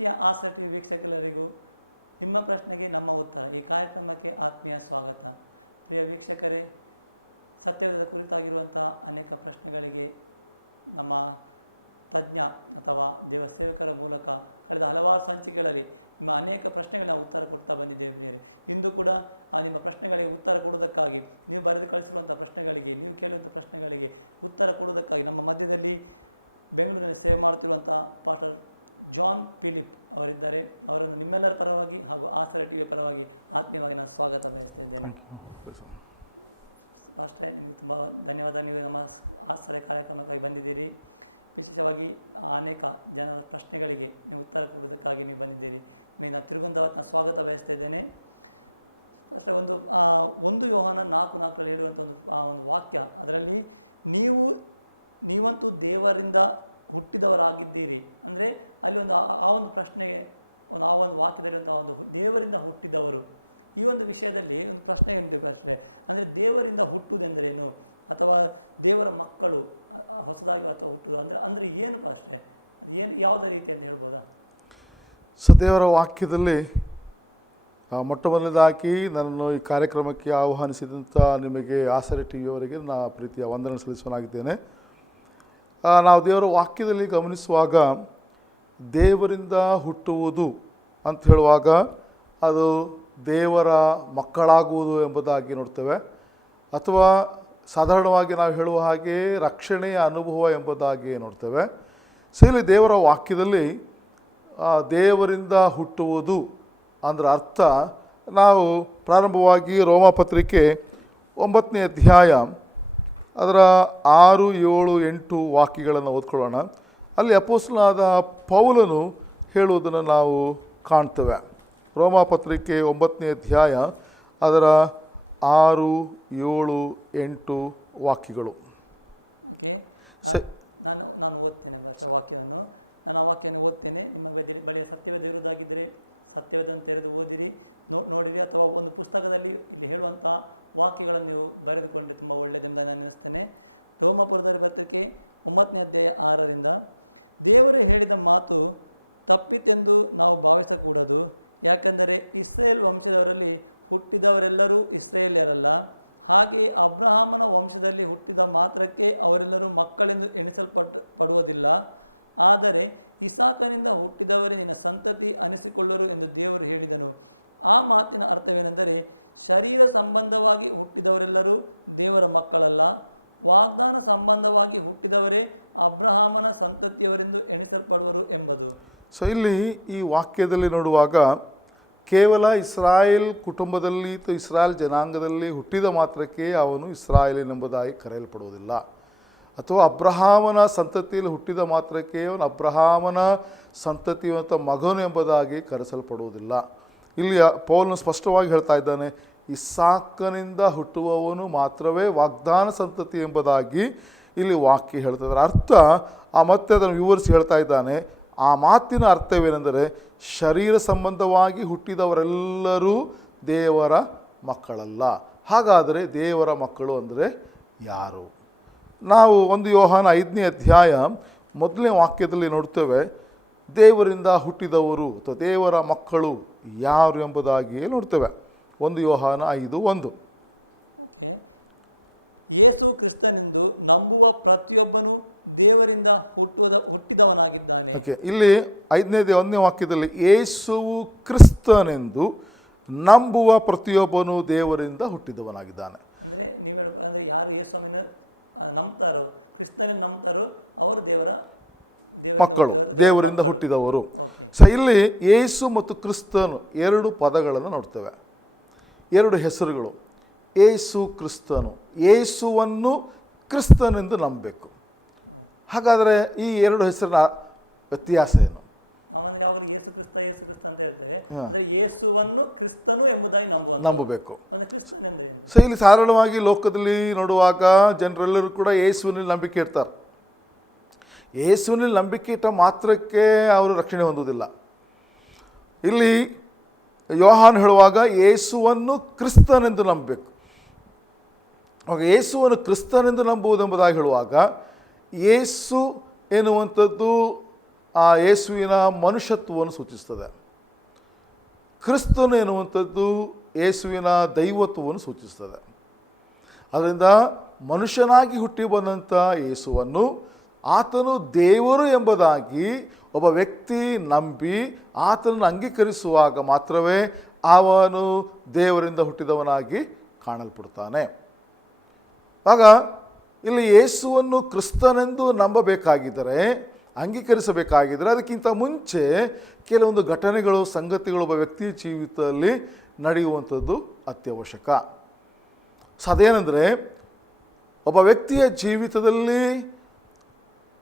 ಪ್ರೀತಿಯ ಆಸರೆ ಟಿವಿ ವೀಕ್ಷಕರೆಲ್ಲರಿಗೂ ನಿಮ್ಮ ಪ್ರಶ್ನೆಗೆ ನಮ್ಮ ಉತ್ತರ ಈ ಕಾರ್ಯಕ್ರಮಕ್ಕೆ ಆತ್ಮೀಯ ಸ್ವಾಗತ. ಪ್ರಿಯ ವೀಕ್ಷಕರೇ, ಸತ್ಯವೇದದ ಕುರಿತಾಗಿರುವಂಥ ಅನೇಕ ಪ್ರಶ್ನೆಗಳಿಗೆ ನಮ್ಮ ತಜ್ಞ ಅಥವಾ ದೇವ ಸೇವಕರ ಮೂಲಕ ಕಳೆದ ಹಲವಾರು ಸಂಚಿಕೆಗಳಲ್ಲಿ ನಿಮ್ಮ ಅನೇಕ ಪ್ರಶ್ನೆಗಳನ್ನ ಉತ್ತರ ಕೊಡ್ತಾ ಬಂದಿದ್ದೇವೆ. ಪ್ರಿಯರೇ, ಇಂದು ಕೂಡ ನಿಮ್ಮ ಪ್ರಶ್ನೆಗಳಿಗೆ ಉತ್ತರ ಕೊಡುವುದಕ್ಕಾಗಿ, ನೀವು ಬರೆದು ಕಳಿಸಿರುವಂಥ ಪ್ರಶ್ನೆಗಳಿಗೆ, ನೀವು ಕೇಳುವಂಥ ಪ್ರಶ್ನೆಗಳಿಗೆ ಉತ್ತರ ಕೊಡುವುದಕ್ಕಾಗಿ ನಮ್ಮ ಮಧ್ಯದಲ್ಲಿ ಬೆಂಗಳೂರಿನಲ್ಲಿ ಸೇವೆ ಮಾಡುತ್ತಿರುವಂಥ ಪಾಸ್ಟರ್ ಜಾನ್ ಫಿಲಿಪ್ ಅವರಿದ್ದಾರೆ. ಅವರನ್ನು ನಿಮ್ಮೆಲ್ಲರ ಪರವಾಗಿ ಹಾಗೂ ಆಸರೆ ಟಿವಿಯ ಪರವಾಗಿ ಆತ್ಮೀಯವಾಗಿ ನಾನು ಸ್ವಾಗತ ಬಯಸ್ತಾ ಇದ್ದೇನೆ. ಪಾಸ್ಟರೇ, ನಿಮಗೆ ತುಂಬ ಧನ್ಯವಾದ. ನೀವು ನಮ್ಮ ಆಸರೆ ಕಾರ್ಯಕ್ರಮಕ್ಕಾಗಿ ಬಂದಿದ್ದೀರಿ. ವಿಶೇಷವಾಗಿ ಅನೇಕ ಜನರ ಪ್ರಶ್ನೆಗಳಿಗೆ ನೀವು ಉತ್ತರ ಕೊಡುವುದಕ್ಕಾಗಿ ನೀವು ಬಂದಿದ್ದೀರಿ. ನಿಮಗೆ ನಾನು ತಿರುಗುಂದವತ್ತು ಸ್ವಾಗತ ಬಯಸ್ತಾ ಇದ್ದೇನೆ. ಅಷ್ಟೇ, ಒಂದು ಯೋಹಾನ 4:4 ಹೇಳುವಂಥ ಒಂದು ವಾಕ್ಯ, ಅದರಲ್ಲಿ ನೀವಂತೂ ದೇವರಿಂದ ಹುಟ್ಟಿದವರಾಗಿದ್ದೀರಿ ಅಂದರೆ ಅಲ್ಲಿ ಆ ಒಂದು ಪ್ರಶ್ನೆಗೆ ಆ ಒಂದು ವಾಕ್ಯದಲ್ಲಿ ಒಂದು ದೇವರಿಂದ ಹುಟ್ಟಿದವರು, ಈ ಒಂದು ವಿಷಯದಲ್ಲಿ ಒಂದು ಪ್ರಶ್ನೆ ಉಂಟು ಅಷ್ಟೇ. ಅಂದರೆ ದೇವರಿಂದ ಹುಟ್ಟುವುದೆಂದರೇನು, ಅಥವಾ ದೇವರ ಮಕ್ಕಳು ಹೊಸದಾಗಿ ಅಥವಾ ಹುಟ್ಟುವುದು ಅಂದರೆ ಏನು ಅಷ್ಟೇ, ಅದು ಏನು ಯಾವುದೇ ರೀತಿ ಅಂತ ಹೇಳ್ಬೋದಾ? ಸೊ ದೇವರ ವಾಕ್ಯದಲ್ಲಿ ಮೊಟ್ಟ ಮೊದಲದಾಗಿ ನನ್ನನ್ನು ಈ ಕಾರ್ಯಕ್ರಮಕ್ಕೆ ಆಹ್ವಾನಿಸಿದಂಥ ನಿಮಗೆ ಆಸರೆ ಟಿವಿಯವರಿಗೆ ನಾನು ಪ್ರೀತಿಯ ವಂದನೆ ಸಲ್ಲಿಸುವನಾಗಿದ್ದೇನೆ. ನಾವು ದೇವರ ವಾಕ್ಯದಲ್ಲಿ ಗಮನಿಸುವಾಗ ದೇವರಿಂದ ಹುಟ್ಟುವುದು ಅಂತ ಹೇಳುವಾಗ ಅದು ದೇವರ ಮಕ್ಕಳಾಗುವುದು ಎಂಬುದಾಗಿ ನೋಡ್ತೇವೆ, ಅಥವಾ ಸಾಧಾರಣವಾಗಿ ನಾವು ಹೇಳುವ ಹಾಗೆ ರಕ್ಷಣೆಯ ಅನುಭವ ಎಂಬುದಾಗಿ ನೋಡ್ತೇವೆ. ಸೊ ಇಲ್ಲಿ ದೇವರ ವಾಕ್ಯದಲ್ಲಿ ದೇವರಿಂದ ಹುಟ್ಟುವುದು ಅಂದರೆ ಅರ್ಥ ನಾವು ಪ್ರಾರಂಭವಾಗಿ ರೋಮಪತ್ರಿಕೆ 9ನೇ ಅಧ್ಯಾಯ ಅದರ 6, 7, 8 ವಾಕ್ಯಗಳನ್ನು ಓದ್ಕೊಳ್ಳೋಣ. ಅಲ್ಲಿ ಅಪೊಸ್ತಲನಾದ ಪೌಲನು ಹೇಳುವುದನ್ನು ನಾವು ಕಾಣ್ತೇವೆ. ರೋಮಪತ್ರಿಕೆ 9ನೇ ಅಧ್ಯಾಯ ಅದರ 6, 7, 8 ವಾಕ್ಯಗಳು. ಓಕೆ, ನಾನು ಓದ್ತೇನೆ ವಾಕ್ಯವನ್ನು. ನಾನು ಆ ವಾಕ್ಯವನ್ನು ಓದ್ತೇನೆ. ನಿಮ್ಮ ಬಳಿಯ ಸತ್ಯವೇದ ಇರುವುದಾಗಿದ್ದರೆ ಸತ್ಯವೇದನ್ನು ತೆರೆದು ಓದಿರಿ, ನೋಡಿರಿ, ಅಥವಾ ಒಂದು ಪುಸ್ತಕದಲ್ಲಿ ಇಲ್ಲಿ ಹೇಳುವಂಥ ವಾಕ್ಯಗಳನ್ನು ನೀವು ಬರೆದುಕೊಂಡ್ರೆ ತುಂಬ ಒಳ್ಳೆಯದೆಂದು ನಾನು ಅನ್ನಿಸ್ತೇನೆ. ರೋಮಪುರದ ಪತ್ರಿಕೆ 9ನೇ ಅಧ್ಯಾಯ 6ರಿಂದ, ದೇವರು ಹೇಳಿದ ಮಾತು ತಪ್ಪಿತೆಂದು ನಾವು ಭಾವಿಸಕೂಡದು, ಯಾಕೆಂದರೆ ಇಸ್ರೇಲ್ ವಂಶದವರಲ್ಲಿ ಹುಟ್ಟಿದವರೆಲ್ಲರೂ ಇಸ್ರೇಲ್ಯರಲ್ಲ. ಹಾಗೆಯೇ ಅಬ್ರಹಾಮನ ವಂಶದಲ್ಲಿ ಹುಟ್ಟಿದ ಮಾತ್ರಕ್ಕೆ ಅವರೆಲ್ಲರೂ ಮಕ್ಕಳೆಂದು ಎಣಿಸಲ್ಪಡುವುದಿಲ್ಲ. ಆದರೆ ಇಸಾಕನಿಂದ ಹುಟ್ಟಿದವರೇ ನಿನ್ನ ಸಂತತಿ ಅನಿಸಿಕೊಳ್ಳರು ಎಂದು ದೇವರು ಹೇಳಿದನು. ಆ ಮಾತಿನ ಅರ್ಥವೇನೆಂದರೆ, ಶರೀರ ಸಂಬಂಧವಾಗಿ ಹುಟ್ಟಿದವರೆಲ್ಲರೂ ದೇವರ ಮಕ್ಕಳಲ್ಲ, ವಾಗ್ದಾನ ಸಂಬಂಧವಾಗಿ ಹುಟ್ಟಿದವರೇ ಅಬ್ರಹಾಮನ ಸಂತತಿಯವರೆಂದು ಎಣಿಸಲ್ಪಡುವರು ಎಂಬುದು. ಸೊ ಇಲ್ಲಿ ಈ ವಾಕ್ಯದಲ್ಲಿ ನೋಡುವಾಗ ಕೇವಲ ಇಸ್ರಾಯೇಲ್ ಕುಟುಂಬದಲ್ಲಿ ಅಥವಾ ಇಸ್ರಾಯೇಲ್ ಜನಾಂಗದಲ್ಲಿ ಹುಟ್ಟಿದ ಮಾತ್ರಕ್ಕೆ ಅವನು ಇಸ್ರಾಯೇಲಿನೆಂಬುದಾಗಿ ಕರೆಯಲ್ಪಡುವುದಿಲ್ಲ, ಅಥವಾ ಅಬ್ರಹಾಮನ ಸಂತತಿಯಲ್ಲಿ ಹುಟ್ಟಿದ ಮಾತ್ರಕ್ಕೆ ಅವನು ಅಬ್ರಹಾಮನ ಸಂತತಿಯುವಂಥ ಮಗನು ಎಂಬುದಾಗಿ ಕರೆಸಲ್ಪಡುವುದಿಲ್ಲ. ಇಲ್ಲಿ ಪೌಲನು ಸ್ಪಷ್ಟವಾಗಿ ಹೇಳ್ತಾ ಇದ್ದಾನೆ, ಇಸಾಕನಿಂದ ಹುಟ್ಟುವವನು ಮಾತ್ರವೇ ವಾಗ್ದಾನ ಸಂತತಿ ಎಂಬುದಾಗಿ ಇಲ್ಲಿ ವಾಕ್ಯ ಹೇಳ್ತಾ ಅರ್ಥ. ಮತ್ತೆ ಅದನ್ನು ವಿವರಿಸಿ ಹೇಳ್ತಾ ಇದ್ದಾನೆ. ಆ ಮಾತಿನ ಅರ್ಥವೇನೆಂದರೆ, ಶರೀರ ಸಂಬಂಧವಾಗಿ ಹುಟ್ಟಿದವರೆಲ್ಲರೂ ದೇವರ ಮಕ್ಕಳಲ್ಲ. ಹಾಗಾದರೆ ದೇವರ ಮಕ್ಕಳು ಅಂದರೆ ಯಾರು? ನಾವು 1 ಯೋಹಾನ 5ನೇ ಅಧ್ಯಾಯ 1ನೇ ವಾಕ್ಯದಲ್ಲಿ ನೋಡ್ತೇವೆ, ದೇವರಿಂದ ಹುಟ್ಟಿದವರು ಅಥವಾ ದೇವರ ಮಕ್ಕಳು ಯಾರು ಎಂಬುದಾಗಿ ನೋಡ್ತೇವೆ. 1 ಯೋಹಾನ 5:1. ಓಕೆ, ಯೇಸು ಕ್ರಿಸ್ತನೆಂದು ನಂಬುವ ಪ್ರತಿಯೊಬ್ಬನು ದೇವರಿಂದ ಹುಟ್ಟಿದವನಾಗಿದ್ದಾನೆ. ಇಲ್ಲಿ 1ನೇ ವಾಕ್ಯದಲ್ಲಿ ಯೇಸುವು ಕ್ರಿಸ್ತನೆಂದು ನಂಬುವ ಪ್ರತಿಯೊಬ್ಬನು ದೇವರಿಂದ ಹುಟ್ಟಿದವನಾಗಿದ್ದಾನೆ. ಅಂದರೆ ನೀವು ಹೇಳಬೇಕು ಅಂದರೆ ಯಾರು ಯೇಸುವಿನ ನಂಬ್ತಾರೋ, ಕ್ರಿಸ್ತನನ್ನು ನಂಬ್ತಾರೋ ಅವರು ದೇವರಿಂದ ಹುಟ್ಟಿದವರು. ಸೊ ಇಲ್ಲಿ ಯೇಸು ಮತ್ತು ಕ್ರಿಸ್ತನು 2 ಪದಗಳನ್ನು ನೋಡ್ತೇವೆ, 2 ಹೆಸರುಗಳು. ಯೇಸು ಕ್ರಿಸ್ತನು, ಯೇಸುವನ್ನು ಕ್ರಿಸ್ತನೆಂದು ನಂಬಬೇಕು. ಹಾಗಾದರೆ ಈ 2 ಹೆಸರಿನ ವ್ಯತ್ಯಾಸ ಏನು? ನಾವಂದ್ರೆ ಯಾವಾಗಲೂ ಯೇಸು ಕ್ರಿಸ್ತ ಅಂತ ಹೇಳ್ತೇವೆ, ಅಂದರೆ ಯೇಸುವನ್ನು ಕ್ರಿಸ್ತನು ಎಂಬುದಾಗಿ ನಂಬಬೇಕು. ಅಂದರೆ ಕ್ರಿಸ್ತನ್ ಅಂದರೆ ಏನು? ಸೊ ಇಲ್ಲಿ ಸಾಧಾರಣವಾಗಿ ಲೋಕದಲ್ಲಿ ನೋಡುವಾಗ ಜನರೆಲ್ಲರೂ ಕೂಡ ಯೇಸುವಿನಲ್ಲಿ ನಂಬಿಕೆ ಇಡ್ತಾರೆ. ಯೇಸುವಿನಲ್ಲಿ ನಂಬಿಕೆ ಇಟ್ಟ ಮಾತ್ರಕ್ಕೆ ಅವರು ರಕ್ಷಣೆ ಹೊಂದುವುದಿಲ್ಲ. ಇಲ್ಲಿ ಯೋಹಾನ್ ಹೇಳುವಾಗ ಯೇಸುವನ್ನು ಕ್ರಿಸ್ತನೆಂದು ನಂಬಬೇಕು. ಯೇಸುವನ್ನು ಕ್ರಿಸ್ತನೆಂದು ನಂಬುವುದೆಂಬುದಾಗಿ ಹೇಳುವಾಗ ಯೇಸು ಎನ್ನುವಂಥದ್ದು ಆ ಯೇಸುವಿನ ಮನುಷ್ಯತ್ವವನ್ನು ಸೂಚಿಸ್ತದೆ. ಕ್ರಿಸ್ತನು ಎನ್ನುವಂಥದ್ದು ಯೇಸುವಿನ ದೈವತ್ವವನ್ನು ಸೂಚಿಸ್ತದೆ. ಅದರಿಂದ ಮನುಷ್ಯನಾಗಿ ಹುಟ್ಟಿ ಬಂದಂಥ ಯೇಸುವನ್ನು ಆತನು ದೇವರು ಎಂಬುದಾಗಿ ಒಬ್ಬ ವ್ಯಕ್ತಿ ನಂಬಿ ಆತನನ್ನು ಅಂಗೀಕರಿಸುವಾಗ ಮಾತ್ರವೇ ಅವನು ದೇವರಿಂದ ಹುಟ್ಟಿದವನಾಗಿ ಕಾಣಲ್ಪಡ್ತಾನೆ. ಆಗ ಇಲ್ಲಿ ಯೇಸುವನ್ನು ಕ್ರಿಸ್ತನೆಂದು ನಂಬಬೇಕಾಗಿದ್ದರೆ, ಅಂಗೀಕರಿಸಬೇಕಾಗಿದ್ದರೆ ಅದಕ್ಕಿಂತ ಮುಂಚೆ ಕೆಲವೊಂದು ಘಟನೆಗಳು, ಸಂಗತಿಗಳು ಒಬ್ಬ ವ್ಯಕ್ತಿ ಜೀವಿತದಲ್ಲಿ ನಡೆಯುವಂಥದ್ದು ಅತ್ಯವಶ್ಯಕ. ಸೊ ಅದೇನೆಂದರೆ, ಒಬ್ಬ ವ್ಯಕ್ತಿಯ ಜೀವಿತದಲ್ಲಿ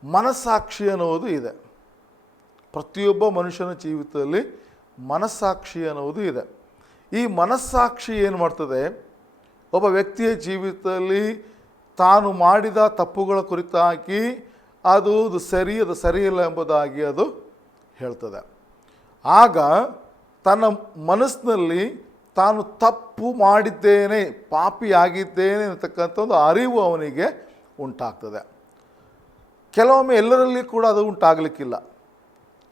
ಮನಸ್ಸಾಕ್ಷಿ ಅನ್ನೋದು ಇದೆ. ಪ್ರತಿಯೊಬ್ಬ ಮನುಷ್ಯನ ಜೀವಿತದಲ್ಲಿ ಮನಸ್ಸಾಕ್ಷಿ ಅನ್ನೋದು ಇದೆ. ಈ ಮನಸ್ಸಾಕ್ಷಿ ಏನು ಮಾಡ್ತದೆ, ಒಬ್ಬ ವ್ಯಕ್ತಿಯ ಜೀವಿತದಲ್ಲಿ ತಾನು ಮಾಡಿದ ತಪ್ಪುಗಳ ಕುರಿತಾಗಿ ಅದು ಸರಿಯಿಲ್ಲ ಎಂಬುದಾಗಿ ಅದು ಹೇಳ್ತದೆ. ಆಗ ತನ್ನ ಮನಸ್ಸಿನಲ್ಲಿ ತಾನು ತಪ್ಪು ಮಾಡಿದ್ದೇನೆ, ಪಾಪಿಯಾಗಿದ್ದೇನೆ ಅಂತಕ್ಕಂಥ ಒಂದು ಅರಿವು ಅವನಿಗೆ ಉಂಟಾಗ್ತದೆ. ಕೆಲವೊಮ್ಮೆ ಎಲ್ಲರಲ್ಲಿ ಕೂಡ ಅದು ಉಂಟಾಗಲಿಕ್ಕಿಲ್ಲ.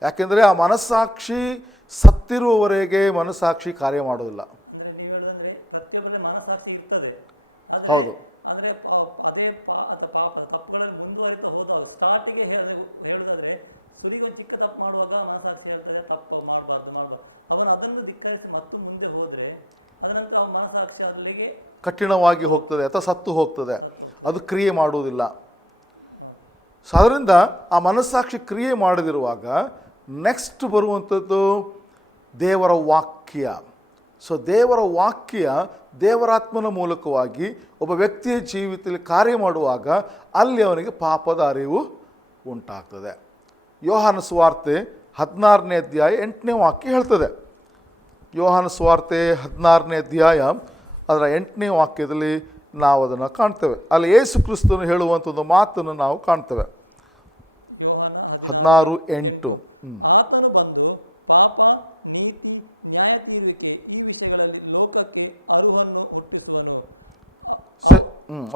ಯಾಕೆಂದರೆ ಆ ಮನಸ್ಸಾಕ್ಷಿ ಸತ್ತಿರುವವರೆಗೆ ಮನಸ್ಸಾಕ್ಷಿ ಕಾರ್ಯ ಮಾಡೋದಿಲ್ಲ. ಅಂದರೆ ನೀವು ಹೇಳೋದಂದರೆ ಪ್ರತಿಯೊಬ್ಬರಲ್ಲಿ ಮನಸ್ಸಾಕ್ಷಿ ಇರ್ತದೆ, ಆದರೆ ಅದೇ ಪಾಪದ ತಪ್ಪುಗಳಲ್ಲಿ ಮುಂದುವರಿತಾ ಹೋದಾಗ ಸ್ಟಾರ್ಟಿಗೆ ಹೇಳೋದಾದರೆ ಸುರಿಗೊಂದು ಚಿಕ್ಕ ತಪ್ಪು ಮಾಡುವಾಗ ಮನಸ್ಸಾಕ್ಷಿ ಹೇಳ್ತದೆ ತಪ್ಪು ಮಾಡಬಾರ್ದು. ಅವನು ಅದನ್ನು ಧಿಕ್ಕರಿಸಿ ಮತ್ತು ಮುಂದೆ ಹೋದರೆ ಅದನಂತರ ಅವನ ಮನಸ್ಸಾಕ್ಷಿ ಅಲ್ಲಿಗೆ ಕಠಿಣವಾಗಿ ಹೋಗ್ತದೆ ಅಥವಾ ಸತ್ತು ಹೋಗ್ತದೆ, ಅದು ಕ್ರಿಯೆ ಮಾಡುವುದಿಲ್ಲ. ಸೊ ಅದರಿಂದ ಆ ಮನಸ್ಸಾಕ್ಷಿ ಕ್ರಿಯೆ ಮಾಡದಿರುವಾಗ ನೆಕ್ಸ್ಟ್ ಬರುವಂಥದ್ದು ದೇವರ ವಾಕ್ಯ. ಸೊ ದೇವರ ವಾಕ್ಯ ದೇವರಾತ್ಮನ ಮೂಲಕವಾಗಿ ಒಬ್ಬ ವ್ಯಕ್ತಿಯ ಜೀವಿತದಲ್ಲಿ ಕಾರ್ಯ ಮಾಡುವಾಗ ಅಲ್ಲಿ ಅವನಿಗೆ ಪಾಪದ ಅರಿವು ಉಂಟಾಗ್ತದೆ. ಯೋಹಾನ ಸುವಾರ್ತೆ 16ನೇ ಅಧ್ಯಾಯ 8ನೇ ವಾಕ್ಯ ಹೇಳ್ತದೆ. ಯೋಹಾನ ಸುವಾರ್ತೆ 16ನೇ ಅಧ್ಯಾಯ ಅದರ 8ನೇ ವಾಕ್ಯದಲ್ಲಿ ನಾವು ಅದನ್ನು ಕಾಣ್ತೇವೆ. ಅಲ್ಲಿ ಯೇಸು ಕ್ರಿಸ್ತನು ಹೇಳುವಂಥದ್ದು ಮಾತನ್ನು ನಾವು ಕಾಣ್ತೇವೆ. ಯೋಹಾನ 16:8 ಆತನು ಬಂದು ಪಾಪ, ನೀತಿ, ನ್ಯಾಯ ತೀರುವಿಕೆ ಈ ವಿಷಯಗಳಲ್ಲಿ ಲೋಕಕ್ಕೆ ಅರುಹನ್ನು ಹುಟ್ಟಿಸುವನು.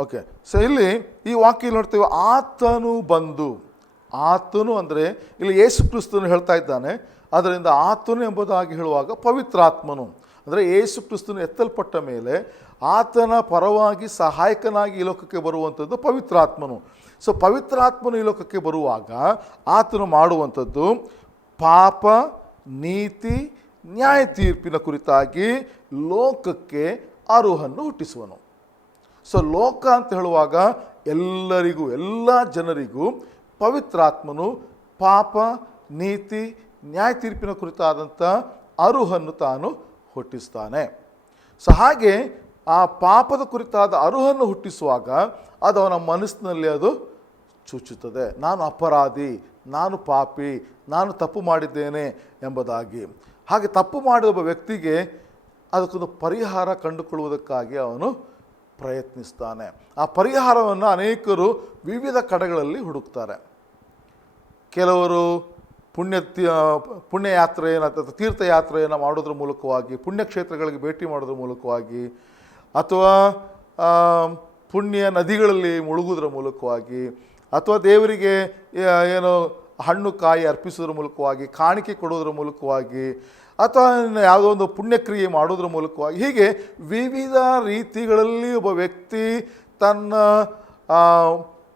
ಓಕೆ. ಸೊ ಇಲ್ಲಿ ಈ ವಾಕ್ಯ ನೋಡ್ತೇವೆ, ಆತನು ಬಂದು. ಆತನು ಅಂದರೆ ಇಲ್ಲಿ ಯೇಸು ಕ್ರಿಸ್ತನು ಹೇಳ್ತಾ ಇದ್ದಾನೆ. ಅದರಿಂದ ಆತನು ಎಂಬುದಾಗಿ ಹೇಳುವಾಗ ಪವಿತ್ರಾತ್ಮನು ಅಂದರೆ ಯೇಸು ಕ್ರಿಸ್ತನು ಎತ್ತಲ್ಪಟ್ಟ ಮೇಲೆ ಆತನ ಪರವಾಗಿ ಸಹಾಯಕನಾಗಿ ಈ ಲೋಕಕ್ಕೆ ಬರುವಂಥದ್ದು ಪವಿತ್ರಾತ್ಮನು. ಸೊ ಪವಿತ್ರಾತ್ಮನು ಈ ಲೋಕಕ್ಕೆ ಬರುವಾಗ ಆತನು ಮಾಡುವಂಥದ್ದು ಪಾಪ, ನೀತಿ, ನ್ಯಾಯ ತೀರ್ಪಿನ ಕುರಿತಾಗಿ ಲೋಕಕ್ಕೆ ಅರುಹನ್ನು ಹುಟ್ಟಿಸುವನು. ಸೊ ಲೋಕ ಅಂತ ಹೇಳುವಾಗ ಎಲ್ಲರಿಗೂ, ಎಲ್ಲ ಜನರಿಗೂ ಪವಿತ್ರಾತ್ಮನು ಪಾಪ, ನೀತಿ, ನ್ಯಾಯ ತೀರ್ಪಿನ ಕುರಿತಾದಂಥ ಅರುಹನ್ನು ತಾನು ಹುಟ್ಟಿಸ್ತಾನೆ. ಸೊ ಹಾಗೆ ಆ ಪಾಪದ ಕುರಿತಾದ ಅರುಹನ್ನು ಹುಟ್ಟಿಸುವಾಗ ಅದು ಅವನ ಮನಸ್ಸಿನಲ್ಲಿ ಅದು ಚುಚ್ಚುತ್ತದೆ. ನಾನು ಅಪರಾಧಿ, ನಾನು ಪಾಪಿ, ನಾನು ತಪ್ಪು ಮಾಡಿದ್ದೇನೆ ಎಂಬುದಾಗಿ. ಹಾಗೆ ತಪ್ಪು ಮಾಡಿದ ಒಬ್ಬ ವ್ಯಕ್ತಿಗೆ ಅದಕ್ಕೊಂದು ಪರಿಹಾರ ಕಂಡುಕೊಳ್ಳುವುದಕ್ಕಾಗಿ ಅವನು ಪ್ರಯತ್ನಿಸ್ತಾನೆ. ಆ ಪರಿಹಾರವನ್ನು ಅನೇಕರು ವಿವಿಧ ಕಡೆಗಳಲ್ಲಿ ಹುಡುಕ್ತಾರೆ. ಕೆಲವರು ಪುಣ್ಯಯಾತ್ರೆಯನ್ನು ಅಥವಾ ತೀರ್ಥಯಾತ್ರೆಯನ್ನು ಮಾಡೋದ್ರ ಮೂಲಕವಾಗಿ, ಪುಣ್ಯಕ್ಷೇತ್ರಗಳಿಗೆ ಭೇಟಿ ಮಾಡೋದ್ರ ಮೂಲಕವಾಗಿ, ಅಥವಾ ಪುಣ್ಯ ನದಿಗಳಲ್ಲಿ ಮುಳುಗುವುದರ ಮೂಲಕವಾಗಿ, ಅಥವಾ ದೇವರಿಗೆ ಏನು ಹಣ್ಣು ಕಾಯಿ ಅರ್ಪಿಸೋದ್ರ ಮೂಲಕವಾಗಿ, ಕಾಣಿಕೆ ಕೊಡೋದ್ರ ಮೂಲಕವಾಗಿ, ಅಥವಾ ಯಾವುದೋ ಒಂದು ಪುಣ್ಯಕ್ರಿಯೆ ಮಾಡೋದ್ರ ಮೂಲಕವಾಗಿ, ಹೀಗೆ ವಿವಿಧ ರೀತಿಗಳಲ್ಲಿ ಒಬ್ಬ ವ್ಯಕ್ತಿ ತನ್ನ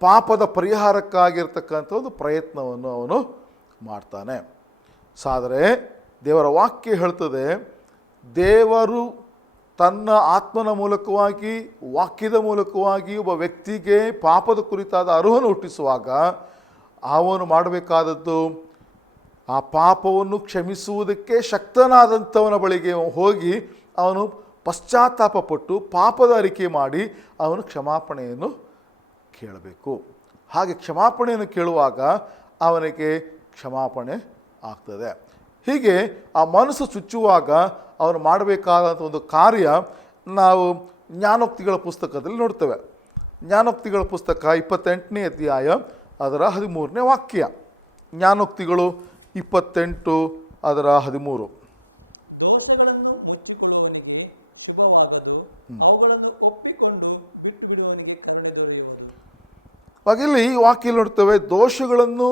ಪಾಪದ ಪರಿಹಾರಕ್ಕಾಗಿರ್ತಕ್ಕಂಥ ಒಂದು ಪ್ರಯತ್ನವನ್ನು ಅವನು ಮಾಡ್ತಾನೆ. ಸಾದರೆ ದೇವರ ವಾಕ್ಯ ಹೇಳ್ತದೆ, ದೇವರು ತನ್ನ ಆತ್ಮನ ಮೂಲಕವಾಗಿ, ವಾಕ್ಯದ ಮೂಲಕವಾಗಿ ಒಬ್ಬ ವ್ಯಕ್ತಿಗೆ ಪಾಪದ ಕುರಿತಾದ ಅರುಹನ್ನು ಹುಟ್ಟಿಸುವಾಗ ಅವನು ಮಾಡಬೇಕಾದದ್ದು ಆ ಪಾಪವನ್ನು ಕ್ಷಮಿಸುವುದಕ್ಕೆ ಶಕ್ತನಾದಂಥವನ ಬಳಿಗೆ ಹೋಗಿ ಅವನು ಪಶ್ಚಾತ್ತಾಪಪಟ್ಟು ಪಾಪದ ಅರಿಕೆ ಮಾಡಿ ಅವನು ಕ್ಷಮಾಪಣೆಯನ್ನು ಕೇಳಬೇಕು. ಹಾಗೆ ಕ್ಷಮಾಪಣೆಯನ್ನು ಕೇಳುವಾಗ ಅವನಿಗೆ ಕ್ಷಮಾಪಣೆ ಆಗ್ತದೆ. ಹೀಗೆ ಆ ಮನಸ್ಸು ಚುಚ್ಚುವಾಗ ಅವನು ಮಾಡಬೇಕಾದಂಥ ಒಂದು ಕಾರ್ಯ ನಾವು ಜ್ಞಾನೋಕ್ತಿಗಳ ಪುಸ್ತಕದಲ್ಲಿ ನೋಡ್ತೇವೆ. ಜ್ಞಾನೋಕ್ತಿಗಳ ಪುಸ್ತಕ 28ನೇ ಅಧ್ಯಾಯ ಅದರ 13ನೇ ವಾಕ್ಯ. ಜ್ಞಾನೋಕ್ತಿಗಳು 28 ಅದರ 13. ದೋಷಗಳನ್ನು ಮುಚ್ಚಿಕೊಳ್ಳುವವನಿಗೆ ಶುಭವಾಗದು, ಅವುಗಳನ್ನು ಒಪ್ಪಿಕೊಂಡು ಬಿಟ್ಟು ಬಿಡುವವನಿಗೆ ಕರುಣೆ ದೊರೆಯುವುದು. ಹಾಗೆ ಇಲ್ಲಿ ಈ ವಾಕ್ಯ ನೋಡ್ತೇವೆ, ದೋಷಗಳನ್ನು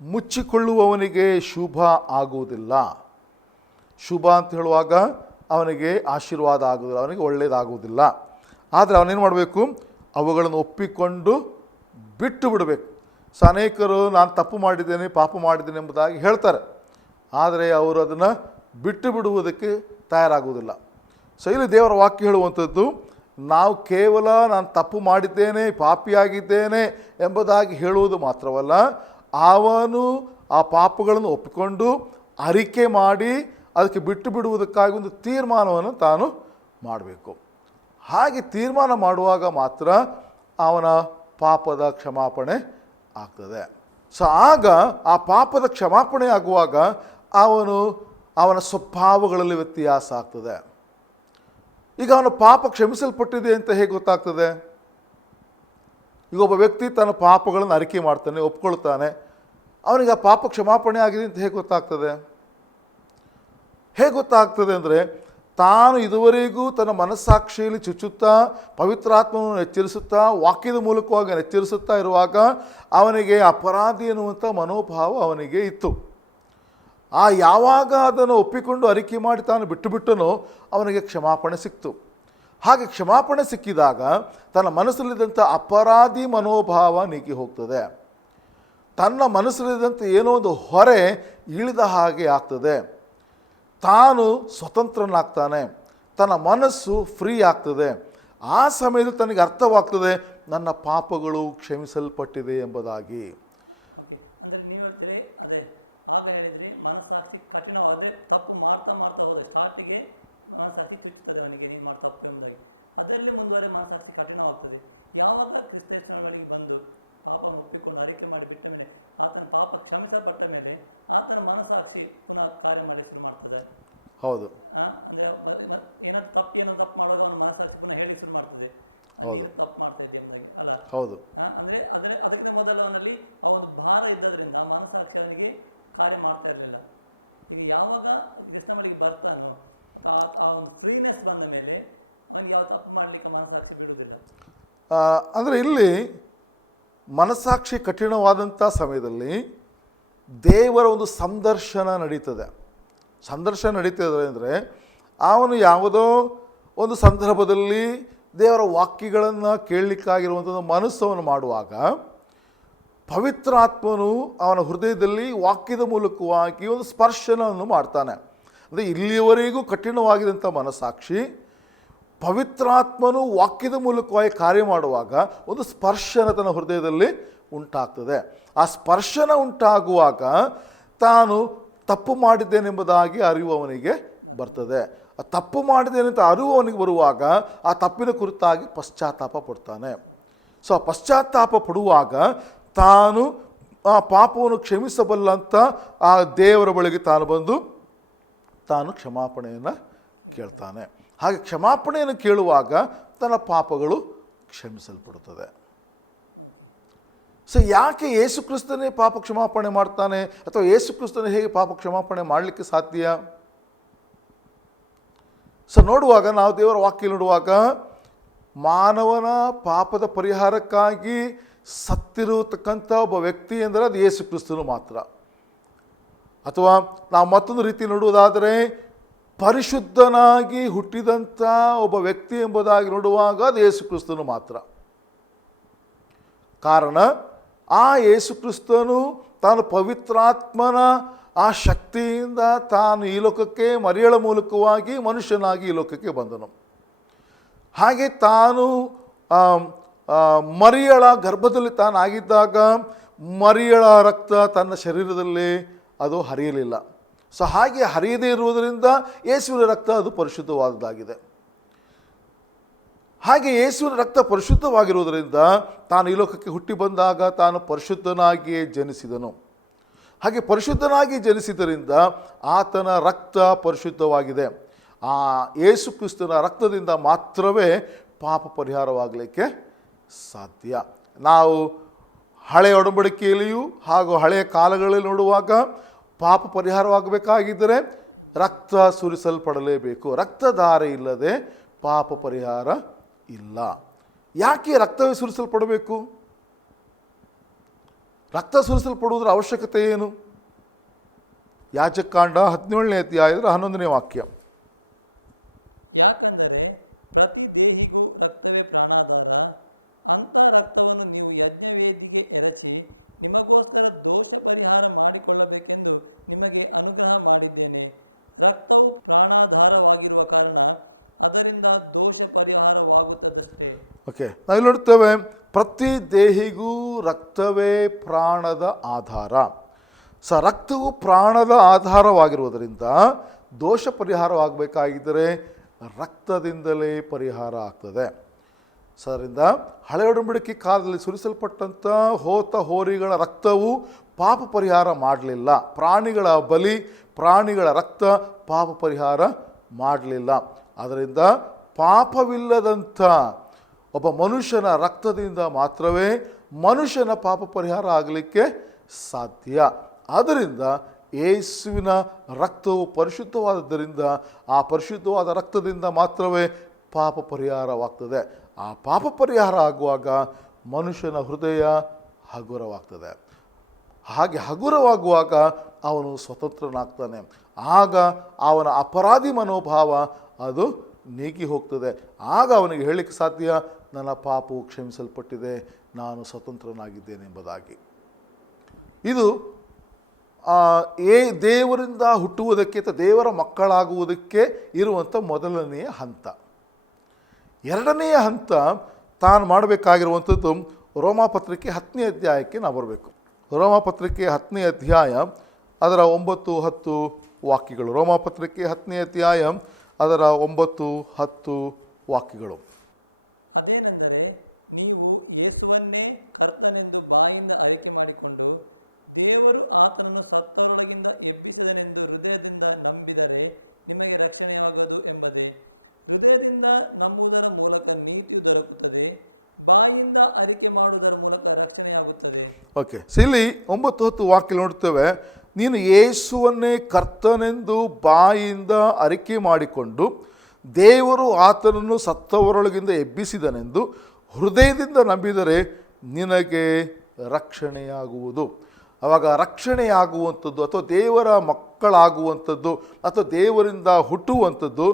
ಮುಚ್ಚಿಕೊಳ್ಳುವವನಿಗೆ ಶುಭ ಆಗುವುದಿಲ್ಲ. ಶುಭ ಅಂತ ಹೇಳುವಾಗ ಅವನಿಗೆ ಆಶೀರ್ವಾದ ಆಗುವುದಿಲ್ಲ, ಅವನಿಗೆ ಒಳ್ಳೆಯದಾಗುವುದಿಲ್ಲ. ಆದರೆ ಅವನೇನು ಮಾಡಬೇಕು? ಅವುಗಳನ್ನು ಒಪ್ಪಿಕೊಂಡು ಬಿಟ್ಟು ಬಿಡಬೇಕು. ಸೊ ಅನೇಕರು ನಾನು ತಪ್ಪು ಮಾಡಿದ್ದೇನೆ, ಪಾಪ ಮಾಡಿದ್ದೇನೆ ಎಂಬುದಾಗಿ ಹೇಳ್ತಾರೆ, ಆದರೆ ಅವರು ಅದನ್ನು ಬಿಟ್ಟು ಬಿಡುವುದಕ್ಕೆ ತಯಾರಾಗುವುದಿಲ್ಲ. ಸೊ ಇಲ್ಲಿ ದೇವರ ವಾಕ್ಯ ಹೇಳುವಂಥದ್ದು, ನಾವು ಕೇವಲ ನಾನು ತಪ್ಪು ಮಾಡಿದ್ದೇನೆ, ಪಾಪಿಯಾಗಿದ್ದೇನೆ ಎಂಬುದಾಗಿ ಹೇಳುವುದು ಮಾತ್ರವಲ್ಲ, ಅವನು ಆ ಪಾಪಗಳನ್ನು ಒಪ್ಪಿಕೊಂಡು ಅರಿಕೆ ಮಾಡಿ ಅದಕ್ಕೆ ಬಿಟ್ಟು ಬಿಡುವುದಕ್ಕಾಗಿ ಒಂದು ತೀರ್ಮಾನವನ್ನು ತಾನು ಮಾಡಬೇಕು. ಹಾಗೆ ತೀರ್ಮಾನ ಮಾಡುವಾಗ ಮಾತ್ರ ಅವನ ಪಾಪದ ಕ್ಷಮಾಪಣೆ ಆಗ್ತದೆ. ಸೊ ಆಗ ಆ ಪಾಪದ ಕ್ಷಮಾಪಣೆ ಆಗುವಾಗ ಅವನ ಸ್ವಭಾವಗಳಲ್ಲಿ ವ್ಯತ್ಯಾಸ ಆಗ್ತದೆ. ಈಗ ಅವನ ಪಾಪ ಕ್ಷಮಿಸಲ್ಪಟ್ಟಿದೆ ಅಂತ ಹೇಗೆ ಗೊತ್ತಾಗ್ತದೆ? ಈಗ ಒಬ್ಬ ವ್ಯಕ್ತಿ ತನ್ನ ಪಾಪಗಳನ್ನು ಅರಿಕೆ ಮಾಡ್ತಾನೆ, ಒಪ್ಕೊಳ್ತಾನೆ, ಅವನಿಗೆ ಆ ಪಾಪ ಕ್ಷಮಾಪಣೆ ಆಗಿದೆ ಅಂತ ಹೇಗೆ ಗೊತ್ತಾಗ್ತದೆ? ಹೇಗೆ ಗೊತ್ತಾಗ್ತದೆ ಅಂದರೆ, ತಾನು ಇದುವರೆಗೂ ತನ್ನ ಮನಸ್ಸಾಕ್ಷಿಯಲ್ಲಿ ಚುಚ್ಚುತ್ತಾ, ಪವಿತ್ರಾತ್ಮವನ್ನು ಎಚ್ಚರಿಸುತ್ತಾ, ವಾಕ್ಯದ ಮೂಲಕವಾಗಿ ಎಚ್ಚರಿಸುತ್ತಾ ಇರುವಾಗ ಅವನಿಗೆ ಅಪರಾಧಿ ಎನ್ನುವಂಥ ಮನೋಭಾವ ಅವನಿಗೆ ಇತ್ತು. ಯಾವಾಗ ಅದನ್ನು ಒಪ್ಪಿಕೊಂಡು ಅರಿಕೆ ಮಾಡಿ ತಾನು ಬಿಟ್ಟುನೋ ಅವನಿಗೆ ಕ್ಷಮಾಪಣೆ ಸಿಕ್ತು. ಹಾಗೆ ಕ್ಷಮಾಪಣೆ ಸಿಕ್ಕಿದಾಗ ತನ್ನ ಮನಸ್ಸಲ್ಲಿದ್ದಂಥ ಅಪರಾಧಿ ಮನೋಭಾವ ನೀಗಿ ಹೋಗ್ತದೆ. ತನ್ನ ಮನಸ್ಸಲ್ಲಿದ್ದಂಥ ಏನೋ ಒಂದು ಹೊರೆ ಇಳಿದ ಹಾಗೆ ಆಗ್ತದೆ. ತಾನು ಸ್ವತಂತ್ರನಾಗ್ತಾನೆ, ತನ್ನ ಮನಸ್ಸು ಫ್ರೀ ಆಗ್ತದೆ. ಆ ಸಮಯದಲ್ಲಿ ತನಗೆ ಅರ್ಥವಾಗ್ತದೆ, ನನ್ನ ಪಾಪಗಳು ಕ್ಷಮಿಸಲ್ಪಟ್ಟಿದೆ ಎಂಬುದಾಗಿ. ಓಕೆ, ಅಂದರೆ ನೀವು ಹೇಳ್ತೀರಿ, ಅದೇ ಆಗ ಹೇಳಿದ್ರಿ ಮನಸ್ಸಾಕ್ಷಿ ಕಠಿಣವಾದರೆ ತಪ್ಪು ಮಾಡ್ತಾ ಹೋದ ಸ್ಟಾರ್ಟಿಗೆ ಮನಸ್ಸಾಕ್ಷಿ ಚುಚ್ಚುತ್ತದೆ ಅವನಿಗೆ, ನೀನು ಮಾಡಿ ತಪ್ಪು ಎಂಬುದಾಗಿ. ಅದರಲ್ಲಿ ಮುಂದುವರೆ ಮನಸ್ಸಾಕ್ಷಿ ಕಠಿಣವಾಗ್ತದೆ. ಯಾವಾಗ ಕ್ರಿಸ್ತ ಯೇಸುವಿನೊಳಗೆ ಬಂದು ಪಾಪವನ್ನು ಒಪ್ಪಿಕೊಂಡು ಅರಿಕೆ ಮಾಡಿ ಬಿಟ್ಟ ಮೇಲೆ, ಆತನ ಪಾಪ ಕ್ಷಮಿಸಲ್ಪಟ್ಟ ಮೇಲೆ ಆತನ ಮನಸ್ಸಾಕ್ಷಿ ಪುನಃ ಕಾರ್ಯ ಮಾಡಲಿಕ್ಕೆ ಶುರು ಮಾಡ್ತದೆ. ಹೌದು, ಅಂದರೆ ಏನಾದ್ರು ತಪ್ಪು ಮಾಡುವಾಗ ಅವನ ಮನಸ್ಸಾಕ್ಷಿ ಪುನಃ ಹೇಳಿಕ್ಕೆ ಶುರು ಮಾಡ್ತದೆ, ನೀನು ತಪ್ಪು ಮಾಡ್ತಾ ಇದ್ದೆ ಎಂಬುದಾಗಿ ಅಲ್ಲ. ಹೌದು, ಅಂದರೆ ಅದಕ್ಕಿಂತ ಮೊದಲು ಅವನಲ್ಲಿ ಆ ಒಂದು ಭಾರ ಇದ್ದದ್ರಿಂದ ಆ ಮನಸ್ಸಾಕ್ಷಿ ಅವನಿಗೆ ಕಾರ್ಯ ಮಾಡ್ತಾ ಇರಲಿಲ್ಲ. ಈಗ ಯಾವಾಗ ಕ್ರಿಸ್ತ ಬಳಿಗೆ ಬರ್ತಾನೋ ಮತ್ತು ಆ ಒಂದು ಫ್ರೀನೆಸ್ ಬಂದ ಮೇಲೆ ಅವನಿಗೆ ಯಾವ ತಪ್ಪು ಮಾಡಲಿಕ್ಕೆ ಮನಸ್ಸಾಕ್ಷಿ ಬಿಡುವುದಿಲ್ಲ. ಅಂದರೆ ಇಲ್ಲಿ ಮನಸ್ಸಾಕ್ಷಿ ಕಠಿಣವಾದಂಥ ಸಮಯದಲ್ಲಿ ದೇವರ ಒಂದು ಸಂದರ್ಶನ ನಡೀತದೆ. ಅಂದರೆ ಅವನು ಯಾವುದೋ ಒಂದು ಸಂದರ್ಭದಲ್ಲಿ ದೇವರ ವಾಕ್ಯಗಳನ್ನು ಕೇಳಲಿಕ್ಕಾಗಿರುವಂಥ ಮನಸ್ಸವನ್ನು ಮಾಡುವಾಗ ಪವಿತ್ರಾತ್ಮನು ಅವನ ಹೃದಯದಲ್ಲಿ ವಾಕ್ಯದ ಮೂಲಕವಾಗಿ ಒಂದು ಸ್ಪರ್ಶನವನ್ನು ಮಾಡ್ತಾನೆ. ಅಂದರೆ ಇಲ್ಲಿಯವರೆಗೂ ಕಠಿಣವಾಗಿದ್ದಂಥ ಮನಸ್ಸಾಕ್ಷಿ ಪವಿತ್ರಾತ್ಮನು ವಾಕ್ಯದ ಮೂಲಕವಾಗಿ ಕಾರ್ಯ ಮಾಡುವಾಗ ಒಂದು ಸ್ಪರ್ಶನ ತನ್ನ ಹೃದಯದಲ್ಲಿ ಉಂಟಾಗ್ತದೆ. ಆ ಸ್ಪರ್ಶನ ಉಂಟಾಗುವಾಗ ತಾನು ತಪ್ಪು ಮಾಡಿದ್ದೇನೆಂಬುದಾಗಿ ಅರಿವು ಅವನಿಗೆ ಬರ್ತದೆ. ಆ ತಪ್ಪು ಮಾಡಿದ್ದೇನೆ ಅಂತ ಅರಿವು ಅವನಿಗೆ ಬರುವಾಗ ಆ ತಪ್ಪಿನ ಕುರಿತಾಗಿ ಪಶ್ಚಾತ್ತಾಪ ಪಡ್ತಾನೆ. ಸೊ ಆ ಪಶ್ಚಾತ್ತಾಪ ಪಡುವಾಗ ತಾನು ಆ ಪಾಪವನ್ನು ಕ್ಷಮಿಸಬಲ್ಲಂತ ಆ ದೇವರ ಬಳಿಗೆ ತಾನು ಬಂದು ತಾನು ಕ್ಷಮಾಪಣೆಯನ್ನು ಕೇಳ್ತಾನೆ. ಹಾಗೆ ಕ್ಷಮಾಪಣೆಯನ್ನು ಕೇಳುವಾಗ ತನ್ನ ಪಾಪಗಳು ಕ್ಷಮಿಸಲ್ಪಡುತ್ತದೆ. ಓಕೆ, ಸೊ ಯಾಕೆ ಯೇಸು ಕ್ರಿಸ್ತನೇ ಪಾಪ ಕ್ಷಮಾಪಣೆ ಮಾಡ್ತಾನೆ, ಅಥವಾ ಯೇಸು ಕ್ರಿಸ್ತನೇ ಹೇಗೆ ಪಾಪ ಕ್ಷಮಾಪಣೆ ಮಾಡಲಿಕ್ಕೆ ಸಾಧ್ಯ? ಸೊ ನೋಡುವಾಗ, ನಾವು ದೇವರ ವಾಕ್ಯ ನೋಡುವಾಗ, ಮಾನವನ ಪಾಪದ ಪರಿಹಾರಕ್ಕಾಗಿ ಸತ್ತಿರತಕ್ಕಂಥ ಒಬ್ಬ ವ್ಯಕ್ತಿ ಅಂದರೆ ಅದು ಯೇಸು ಕ್ರಿಸ್ತನು ಮಾತ್ರ. ಅಥವಾ ನಾವು ಮತ್ತೊಂದು ರೀತಿ ನೋಡುವುದಾದರೆ, ಪರಿಶುದ್ಧನಾಗಿ ಹುಟ್ಟಿದಂಥ ಒಬ್ಬ ವ್ಯಕ್ತಿ ಎಂಬುದಾಗಿ ನೋಡುವಾಗ ಅದು ಯೇಸು ಕ್ರಿಸ್ತನು ಮಾತ್ರ. ಕಾರಣ ಆ ಯೇಸು ಕ್ರಿಸ್ತನು ತಾನು ಪವಿತ್ರಾತ್ಮನ ಆ ಶಕ್ತಿಯಿಂದ ತಾನು ಈ ಲೋಕಕ್ಕೆ ಮರಿಯಳ ಮೂಲಕವಾಗಿ ಮನುಷ್ಯನಾಗಿ ಈ ಲೋಕಕ್ಕೆ ಬಂದನು. ಹಾಗೆ ತಾನು ಮರಿಯಳ ಗರ್ಭದಲ್ಲಿ ತಾನಾಗಿದ್ದಾಗ ಮರಿಯಳ ರಕ್ತ ತನ್ನ ಶರೀರದಲ್ಲಿ ಅದು ಹರಿಯಲಿಲ್ಲ. ಸೊ ಹಾಗೆ ಹರಿಯದೇ ಇರುವುದರಿಂದ ಯೇಸುವಿನ ರಕ್ತ ಅದು ಪರಿಶುದ್ಧವಾದದ್ದಾಗಿದೆ. ಹಾಗೆ ಯೇಸುವಿನ ರಕ್ತ ಪರಿಶುದ್ಧವಾಗಿರುವುದರಿಂದ ತಾನು ಈ ಲೋಕಕ್ಕೆ ಹುಟ್ಟಿ ಬಂದಾಗ ತಾನು ಪರಿಶುದ್ಧನಾಗಿಯೇ ಜನಿಸಿದನು. ಹಾಗೆ ಪರಿಶುದ್ಧನಾಗಿ ಜನಿಸಿದ್ದರಿಂದ ಆತನ ರಕ್ತ ಪರಿಶುದ್ಧವಾಗಿದೆ. ಆ ಯೇಸು ಕ್ರಿಸ್ತನ ರಕ್ತದಿಂದ ಮಾತ್ರವೇ ಪಾಪ ಪರಿಹಾರವಾಗಲಿಕ್ಕೆ ಸಾಧ್ಯ. ನಾವು ಹಳೆಯ ಒಡಂಬಡಿಕೆಯಲ್ಲಿಯೂ ಹಾಗೂ ಹಳೆಯ ಕಾಲಗಳಲ್ಲಿ ನೋಡುವಾಗ ಪಾಪ ಪರಿಹಾರವಾಗಬೇಕಾಗಿದ್ದರೆ ರಕ್ತ ಸುರಿಸಲ್ಪಡಲೇಬೇಕು. ರಕ್ತಧಾರೆ ಇಲ್ಲದೆ ಪಾಪ ಪರಿಹಾರ ಇಲ್ಲ. ಯಾಕೆ ರಕ್ತವೇ ಸುರಿಸಲ್ಪಡಬೇಕು? ರಕ್ತ ಸುರಿಸಲ್ಪಡುವುದರ ಅವಶ್ಯಕತೆ ಏನು? ಯಾಜಕಾಂಡ 17ನೇ ಅಧ್ಯಾಯದ 11ನೇ ವಾಕ್ಯ. ಯಾಕಂದರೆ ಪ್ರತಿ ದೇಹಿಗೂ ರಕ್ತವೇ ಪ್ರಾಣಾಧಾರ. ಅಂಥ ರಕ್ತವನ್ನು ನೀವು ಯಜ್ಞವೇದಿಗೆ ಎರಚಿ ನಿಮಗೋಸ್ಕರ ದೋಷ ಪರಿಹಾರ ಮಾಡಿಕೊಳ್ಳಬೇಕೆಂದು ನಿಮಗೆ ಅನುಗ್ರಹ ಮಾಡಿದ್ದೇನೆ. ರಕ್ತವು ಪ್ರಾಣಾಧಾರವಾಗಿರುವ ಕಾರಣ ಅದರಿಂದ ದೋಷ ಪರಿಹಾರವಾಗುತ್ತದಷ್ಟೇ. ಓಕೆ, ನಾವಿಲ್ಲಿ ನೋಡ್ತೇವೆ, ಪ್ರತಿ ದೇಹಿಗೂ ರಕ್ತವೇ ಪ್ರಾಣದ ಆಧಾರ. ರಕ್ತವು ಪ್ರಾಣದ ಆಧಾರವಾಗಿರುವುದರಿಂದ ದೋಷ ಪರಿಹಾರವಾಗಬೇಕಾಗಿದ್ದರೆ ರಕ್ತದಿಂದಲೇ ಪರಿಹಾರ ಆಗ್ತದೆ. ಅದರಿಂದ ಹಳೆ ಒಡಂಬಡಿಕೆ ಕಾಲದಲ್ಲಿ ಸುರಿಸಲ್ಪಟ್ಟಂಥ ಹೋತ ಹೋರಿಗಳ ರಕ್ತವು ಪಾಪ ಪರಿಹಾರ ಮಾಡಲಿಲ್ಲ. ಪ್ರಾಣಿಗಳ ಬಲಿ, ಪ್ರಾಣಿಗಳ ರಕ್ತ ಪಾಪ ಪರಿಹಾರ ಮಾಡಲಿಲ್ಲ. ಆದ್ದರಿಂದ ಪಾಪವಿಲ್ಲದಂಥ ಒಬ್ಬ ಮನುಷ್ಯನ ರಕ್ತದಿಂದ ಮಾತ್ರವೇ ಮನುಷ್ಯನ ಪಾಪ ಪರಿಹಾರ ಆಗಲಿಕ್ಕೆ ಸಾಧ್ಯ. ಆದ್ದರಿಂದ ಯೇಸುವಿನ ರಕ್ತವು ಪರಿಶುದ್ಧವಾದದ್ದರಿಂದ ಆ ಪರಿಶುದ್ಧವಾದ ರಕ್ತದಿಂದ ಮಾತ್ರವೇ ಪಾಪ ಪರಿಹಾರವಾಗ್ತದೆ. ಆ ಪಾಪ ಪರಿಹಾರ ಆಗುವಾಗ ಮನುಷ್ಯನ ಹೃದಯ ಹಗುರವಾಗ್ತದೆ. ಹಾಗೆ ಹಗುರವಾಗುವಾಗ ಅವನು ಸ್ವತಂತ್ರನಾಗ್ತಾನೆ. ಆಗ ಅವನ ಅಪರಾಧಿ ಮನೋಭಾವ ಅದು ನೀಗಿ ಹೋಗ್ತದೆ. ಆಗ ಅವನಿಗೆ ಹೇಳಲಿಕ್ಕೆ ಸಾಧ್ಯ, ನನ್ನ ಪಾಪವು ಕ್ಷಮಿಸಲ್ಪಟ್ಟಿದೆ, ನಾನು ಸ್ವತಂತ್ರನಾಗಿದ್ದೇನೆ ಎಂಬುದಾಗಿ. ಇದು ದೇವರಿಂದ ಹುಟ್ಟುವುದಕ್ಕೆ ಅಥವಾ ದೇವರ ಮಕ್ಕಳಾಗುವುದಕ್ಕೆ ಇರುವಂಥ ಮೊದಲನೆಯ ಹಂತ. ಎರಡನೆಯ ಹಂತ ತಾನು ಮಾಡಬೇಕಾಗಿರುವಂಥದ್ದು ರೋಮಾಪತ್ರಿಕೆ 10ನೇ ಅಧ್ಯಾಯಕ್ಕೆ ನಾವು ಬರಬೇಕು. ರೋಮಾಪತ್ರಿಕೆ 10ನೇ ಅಧ್ಯಾಯ ಅದರ 9-10 ವಾಕ್ಯಗಳು. ರೋಮಾಪತ್ರಿಕೆ 10ನೇ ಅಧ್ಯಾಯ ಅದರ 9-10 ವಾಕ್ಯಗಳು. ಅದೇನೆಂದರೆ, ನೀವು ಯೇಸುವನ್ನೇ ಕರ್ತನೆಂದು ಬಾಯಿಂದ ಅರಿಕೆ ಮಾಡಿಕೊಂಡು ದೇವರು ಆತನನ್ನು ಸತ್ತವರೊಳಗಿಂದ ಎಬ್ಬಿಸಿದನೆಂದು ಹೃದಯದಿಂದ ನಂಬಿದರೆ ನಿಮಗೆ ರಕ್ಷಣೆಯಾಗದು ಎಂಬುದೇ. ಹೃದಯದಿಂದ ನಂಬುವುದರ ಮೂಲಕ ನೀತಿಯು ದೊರಕುತ್ತದೆ, ಬಾಯಿಂದ ಅರಿಕೆ ಮಾಡುವುದರ ಮೂಲಕ ರಕ್ಷಣೆಯಾಗುತ್ತದೆ. ಓಕೆ, ಇಲ್ಲಿ 9-10 ವಾಕ್ಯ ನೋಡ್ತೇವೆ. ನೀನು ಯೇಸುವನ್ನೇ ಕರ್ತನೆಂದು ಬಾಯಿಂದ ಅರಿಕೆ ಮಾಡಿಕೊಂಡು ದೇವರು ಆತನನ್ನು ಸತ್ತವರೊಳಗಿಂದ ಎಬ್ಬಿಸಿದನೆಂದು ಹೃದಯದಿಂದ ನಂಬಿದರೆ ನಿನಗೆ ರಕ್ಷಣೆಯಾಗುವುದು. ಆವಾಗ ರಕ್ಷಣೆಯಾಗುವಂಥದ್ದು ಅಥವಾ ದೇವರ ಮಕ್ಕಳಾಗುವಂಥದ್ದು ಅಥವಾ ದೇವರಿಂದ ಹುಟ್ಟುವಂಥದ್ದು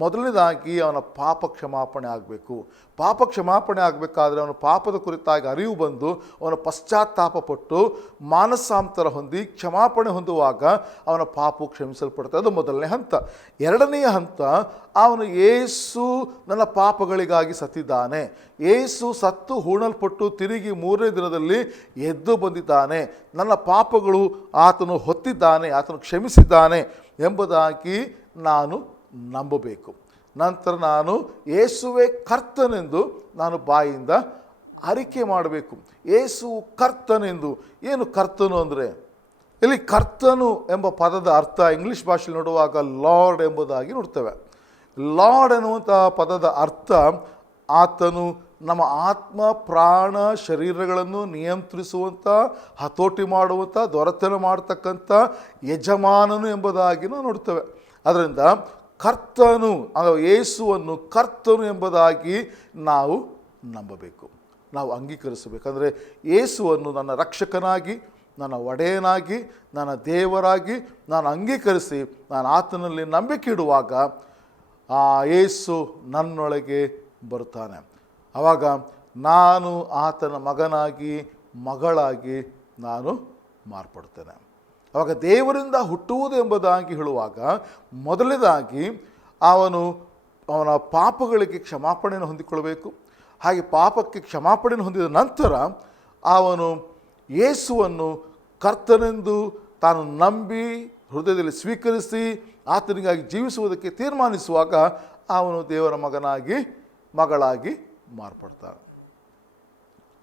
ಮೊದಲನೇದಾಗಿ ಅವನ ಪಾಪ ಕ್ಷಮಾಪಣೆ ಆಗಬೇಕು. ಪಾಪ ಕ್ಷಮಾಪಣೆ ಆಗಬೇಕಾದ್ರೆ ಅವನ ಪಾಪದ ಕುರಿತಾಗಿ ಅರಿವು ಬಂದು ಅವನ ಪಶ್ಚಾತ್ತಾಪ ಪಟ್ಟು ಮಾನಸಾಂತರ ಹೊಂದಿ ಕ್ಷಮಾಪಣೆ ಹೊಂದುವಾಗ ಅವನ ಪಾಪವು ಕ್ಷಮಿಸಲ್ಪಡುತ್ತೆ. ಅದು ಮೊದಲನೇ ಹಂತ. ಎರಡನೆಯ ಹಂತ, ಅವನು ಯೇಸು ನನ್ನ ಪಾಪಗಳಿಗಾಗಿ ಸತ್ತಿದ್ದಾನೆ, ಯೇಸು ಸತ್ತು ಹೂಣಲ್ಪಟ್ಟು ತಿರುಗಿ 3ನೇ ದಿನದಲ್ಲಿ ಎದ್ದು ಬಂದಿದ್ದಾನೆ, ನನ್ನ ಪಾಪಗಳು ಆತನು ಹೊತ್ತಿದ್ದಾನೆ, ಆತನು ಕ್ಷಮಿಸಿದ್ದಾನೆ ಎಂಬುದಾಗಿ ನಾನು ನಂಬಬೇಕು. ನಂತರ ನಾನು ಯೇಸುವೇ ಕರ್ತನೆಂದು ನಾನು ಬಾಯಿಂದ ಅರಿಕೆ ಮಾಡಬೇಕು. ಯೇಸು ಕರ್ತನೆಂದು. ಏನು ಕರ್ತನು ಅಂದರೆ, ಇಲ್ಲಿ ಕರ್ತನು ಎಂಬ ಪದದ ಅರ್ಥ ಇಂಗ್ಲಿಷ್ ಭಾಷೆಯಲ್ಲಿ ನೋಡುವಾಗ ಲಾರ್ಡ್ ಎಂಬುದಾಗಿ ನೋಡ್ತೇವೆ. ಲಾರ್ಡ್ ಎನ್ನುವಂಥ ಪದದ ಅರ್ಥ ಆತನು ನಮ್ಮ ಆತ್ಮ ಪ್ರಾಣ ಶರೀರಗಳನ್ನು ನಿಯಂತ್ರಿಸುವಂಥ, ಹತೋಟಿ ಮಾಡುವಂಥ, ದೊರೆತನ ಮಾಡತಕ್ಕಂಥ ಯಜಮಾನನು ಎಂಬುದಾಗಿ ನಾವು ನೋಡ್ತೇವೆ. ಅದರಿಂದ ಕರ್ತನು ಅಥವಾ ಯೇಸುವನ್ನು ಕರ್ತನು ಎಂಬುದಾಗಿ ನಾವು ನಂಬಬೇಕು, ನಾವು ಅಂಗೀಕರಿಸಬೇಕಂದ್ರೆ ಯೇಸುವನ್ನು ನನ್ನ ರಕ್ಷಕನಾಗಿ, ನನ್ನ ಒಡೆಯನಾಗಿ, ನನ್ನ ದೇವರಾಗಿ ನಾನು ಅಂಗೀಕರಿಸಿ ನಾನು ಆತನಲ್ಲಿ ನಂಬಿಕೆ ಇಡುವಾಗ ಆ ಯೇಸು ನನ್ನೊಳಗೆ ಬರುತ್ತಾನೆ. ಆವಾಗ ನಾನು ಆತನ ಮಗನಾಗಿ ಮಗಳಾಗಿ ನಾನು ಮಾರ್ಪಡ್ತೇನೆ. ಆವಾಗ ದೇವರಿಂದ ಹುಟ್ಟುವುದು ಎಂಬುದಾಗಿ ಹೇಳುವಾಗ ಮೊದಲನೇದಾಗಿ ಅವನ ಪಾಪಗಳಿಗೆ ಕ್ಷಮಾಪಣೆಯನ್ನು ಹೊಂದಿಕೊಳ್ಳಬೇಕು. ಹಾಗೆ ಪಾಪಕ್ಕೆ ಕ್ಷಮಾಪಣೆಯನ್ನು ಹೊಂದಿದ ನಂತರ ಅವನು ಯೇಸುವನ್ನು ಕರ್ತನೆಂದು ತಾನು ನಂಬಿ ಹೃದಯದಲ್ಲಿ ಸ್ವೀಕರಿಸಿ ಆತನಿಗಾಗಿ ಜೀವಿಸುವುದಕ್ಕೆ ತೀರ್ಮಾನಿಸುವಾಗ ಅವನು ದೇವರ ಮಗನಾಗಿ ಮಗಳಾಗಿ ಮಾರ್ಪಡ್ತಾನೆ.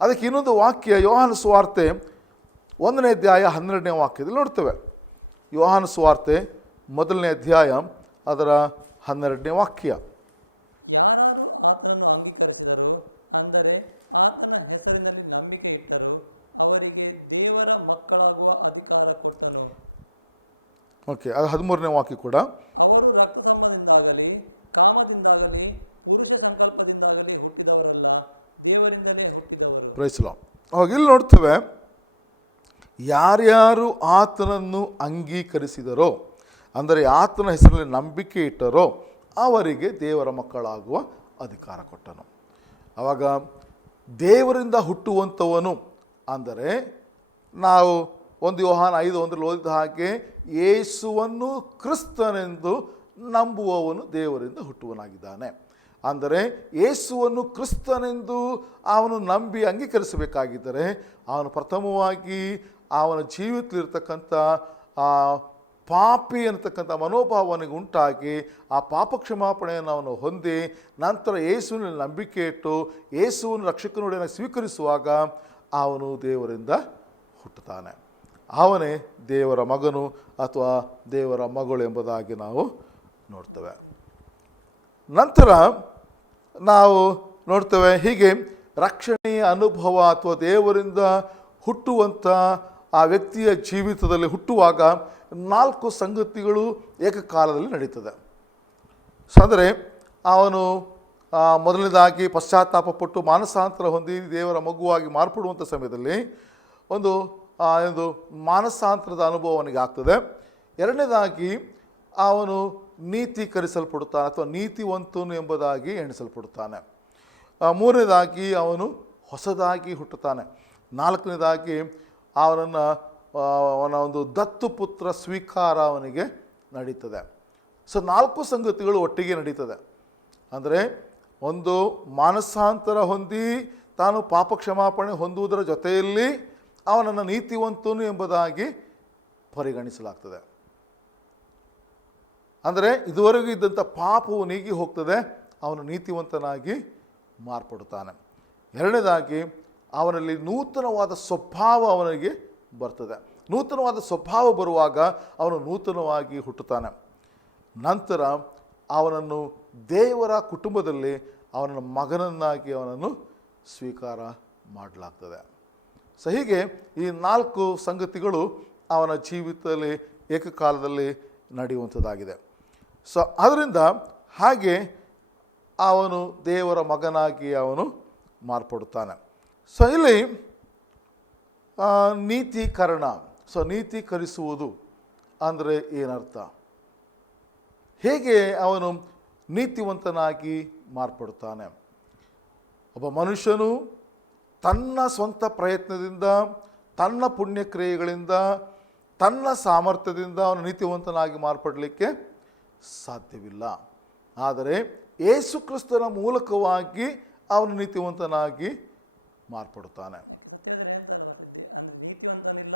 ಅದಕ್ಕೆ ಇನ್ನೊಂದು ವಾಕ್ಯ ಯೋಹಾನ ಸುವಾರ್ತೆ 1ನೇ ಅಧ್ಯಾಯ 12ನೇ ವಾಕ್ಯದಲ್ಲಿ ನೋಡ್ತೇವೆ. ಯೋಹಾನ ಸುವಾರ್ತೆ 1ನೇ ಅಧ್ಯಾಯ ಅದರ 12ನೇ ವಾಕ್ಯ. ಯಾರು ಆತನನ್ನು ಅಂಗೀಕರಿಸಿದರು, ಅಂದರೆ ಆತನ ಹೆಸರಿನಲ್ಲಿ ನಂಬಿಕೆ ಇಟ್ಟರು, ಅವರಿಗೆ ದೇವರ ಮಕ್ಕಳಾಗುವ ಅಧಿಕಾರ ಕೊಟ್ಟನು. ಓಕೆ, ಅದು 13ನೇ ವಾಕ್ಯ ಕೂಡ. ಅವರು ರಕ್ತ ಸಂಬಂಧದಿಂದಾಗಲಿ ಕಾಮದಿಂದಾಗಲಿ ಪುರುಷ ಸಂಕಲ್ಪದಿಂದಾಗಲಿ ಹುಟ್ಟಿದವರಲ್ಲ, ದೇವರಿಂದಲೇ ಹುಟ್ಟಿದವರು. ಅವಾಗ ಇಲ್ಲಿ ನೋಡ್ತೇವೆ, ಯಾರ್ಯಾರು ಆತನನ್ನು ಅಂಗೀಕರಿಸಿದರೋ, ಅಂದರೆ ಆತನ ಹೆಸರಲ್ಲಿ ನಂಬಿಕೆ ಇಟ್ಟರೋ ಅವರಿಗೆ ದೇವರ ಮಕ್ಕಳಾಗುವ ಅಧಿಕಾರ ಕೊಟ್ಟನು. ಆವಾಗ ದೇವರಿಂದ ಹುಟ್ಟುವಂಥವನು ಅಂದರೆ ನಾವು 1 ಯೋಹಾನ 5:1 ಓದಿದ ಹಾಗೆ ಯೇಸುವನ್ನು ಕ್ರಿಸ್ತನೆಂದು ನಂಬುವವನು ದೇವರಿಂದ ಹುಟ್ಟುವನಾಗಿದ್ದಾನೆ. ಅಂದರೆ ಯೇಸುವನ್ನು ಕ್ರಿಸ್ತನೆಂದು ಅವನು ನಂಬಿ ಅಂಗೀಕರಿಸಬೇಕಾಗಿದ್ದರೆ ಅವನು ಪ್ರಥಮವಾಗಿ ಅವನ ಜೀವಿತದಲ್ಲಿರ್ತಕ್ಕಂಥ ಪಾಪಿ ಅಂತಕ್ಕಂಥ ಮನೋಭಾವನೆಗೆ ಉಂಟಾಗಿ ಆ ಪಾಪ ಕ್ಷಮಾಪಣೆಯನ್ನು ಅವನು ಹೊಂದಿ ನಂತರ ಯೇಸುವಿನಲ್ಲಿ ನಂಬಿಕೆ ಇಟ್ಟು ಯೇಸುವನ್ನು ರಕ್ಷಕನುಡಿಯನ್ನು ಸ್ವೀಕರಿಸುವಾಗ ಅವನು ದೇವರಿಂದ ಹುಟ್ಟುತ್ತಾನೆ. ಅವನೇ ದೇವರ ಮಗನು ಅಥವಾ ದೇವರ ಮಗಳು ಎಂಬುದಾಗಿ ನಾವು ನೋಡ್ತೇವೆ. ನಂತರ ನಾವು ನೋಡ್ತೇವೆ ಹೀಗೆ ರಕ್ಷಣೆಯ ಅನುಭವ ಅಥವಾ ದೇವರಿಂದ ಹುಟ್ಟುವಂಥ ಆ ವ್ಯಕ್ತಿಯ ಜೀವಿತದಲ್ಲಿ ಹುಟ್ಟುವಾಗ 4 ಸಂಗತಿಗಳು ಏಕಕಾಲದಲ್ಲಿ ನಡೀತದೆ. ಅಂದರೆ ಅವನು ಮೊದಲನೇದಾಗಿ ಪಶ್ಚಾತ್ತಾಪ ಪಟ್ಟು ಮಾನಸಾಂತರ ಹೊಂದಿ ದೇವರ ಮಗುವಾಗಿ ಮಾರ್ಪಡುವಂಥ ಸಮಯದಲ್ಲಿ ಒಂದು ಮಾನಸಾಂತರದ ಅನುಭವ ಅವನಿಗೆ ಆಗ್ತದೆ. ಎರಡನೇದಾಗಿ ಅವನು ನೀತೀಕರಿಸಲ್ಪಡುತ್ತಾನೆ ಅಥವಾ ನೀತಿವಂತನು ಎಂಬುದಾಗಿ ಎಣಿಸಲ್ಪಡುತ್ತಾನೆ. ಮೂರನೇದಾಗಿ ಅವನು ಹೊಸದಾಗಿ ಹುಟ್ಟುತ್ತಾನೆ. ನಾಲ್ಕನೇದಾಗಿ ಅವನ ಒಂದು ದತ್ತು ಪುತ್ರ ಸ್ವೀಕಾರ ಅವನಿಗೆ ನಡೀತದೆ. ಸೊ 4 ಸಂಗತಿಗಳು ಒಟ್ಟಿಗೆ ನಡೀತದೆ. ಅಂದರೆ ಒಂದು ಮಾನಸಾಂತರ ಹೊಂದಿ ತಾನು ಪಾಪ ಕ್ಷಮಾಪಣೆ ಹೊಂದುವುದರ ಜೊತೆಯಲ್ಲಿ ಅವನನ್ನು ನೀತಿವಂತನು ಎಂಬುದಾಗಿ ಪರಿಗಣಿಸಲಾಗ್ತದೆ. ಅಂದರೆ ಇದುವರೆಗೂ ಇದ್ದಂಥ ಪಾಪವು ನೀಗಿ ಹೋಗ್ತದೆ, ಅವನು ನೀತಿವಂತನಾಗಿ ಮಾರ್ಪಡುತ್ತಾನೆ. ಎರಡನೇದಾಗಿ ಅವನಲ್ಲಿ ನೂತನವಾದ ಸ್ವಭಾವ ಅವನಿಗೆ ಬರ್ತದೆ. ನೂತನವಾದ ಸ್ವಭಾವ ಬರುವಾಗ ಅವನು ನೂತನವಾಗಿ ಹುಟ್ಟುತ್ತಾನೆ. ನಂತರ ಅವನನ್ನು ದೇವರ ಕುಟುಂಬದಲ್ಲಿ ಅವನ ಮಗನನ್ನಾಗಿ ಅವನನ್ನು ಸ್ವೀಕಾರ ಮಾಡಲಾಗ್ತದೆ. ಸೊ ಹೀಗೆ ಈ 4 ಸಂಗತಿಗಳು ಅವನ ಜೀವಿತದಲ್ಲಿ ಏಕಕಾಲದಲ್ಲಿ ನಡೆಯುವಂಥದ್ದಾಗಿದೆ. ಸೊ ಅದರಿಂದ ಹಾಗೆ ಅವನು ದೇವರ ಮಗನಾಗಿ ಅವನು ಮಾರ್ಪಡುತ್ತಾನೆ. ಸೊ ಇಲ್ಲಿ ನೀತೀಕರಣ, ಸೊ ನೀತೀಕರಿಸುವುದು ಅಂದರೆ ಏನರ್ಥ? ಹೇಗೆ ಅವನು ನೀತಿವಂತನಾಗಿ ಮಾರ್ಪಡುತ್ತಾನೆ? ಒಬ್ಬ ಮನುಷ್ಯನು ತನ್ನ ಸ್ವಂತ ಪ್ರಯತ್ನದಿಂದ, ತನ್ನ ಪುಣ್ಯಕ್ರಿಯೆಗಳಿಂದ, ತನ್ನ ಸಾಮರ್ಥ್ಯದಿಂದ ಅವನು ನೀತಿವಂತನಾಗಿ ಮಾರ್ಪಡಲಿಕ್ಕೆ ಸಾಧ್ಯವಿಲ್ಲ. ಆದರೆ ಯೇಸು ಕ್ರಿಸ್ತನ ಮೂಲಕವಾಗಿ ಅವನು ನೀತಿವಂತನಾಗಿ ಮಾರ್ಪಡುತ್ತಾನೆ. ಯಾಕೆ ಸತ್ಯವೇದನೆ ಹೇಳ್ತಲ್ಲ ಅಂದರೆ ನೀತಿವಂತನಿಲ್ಲ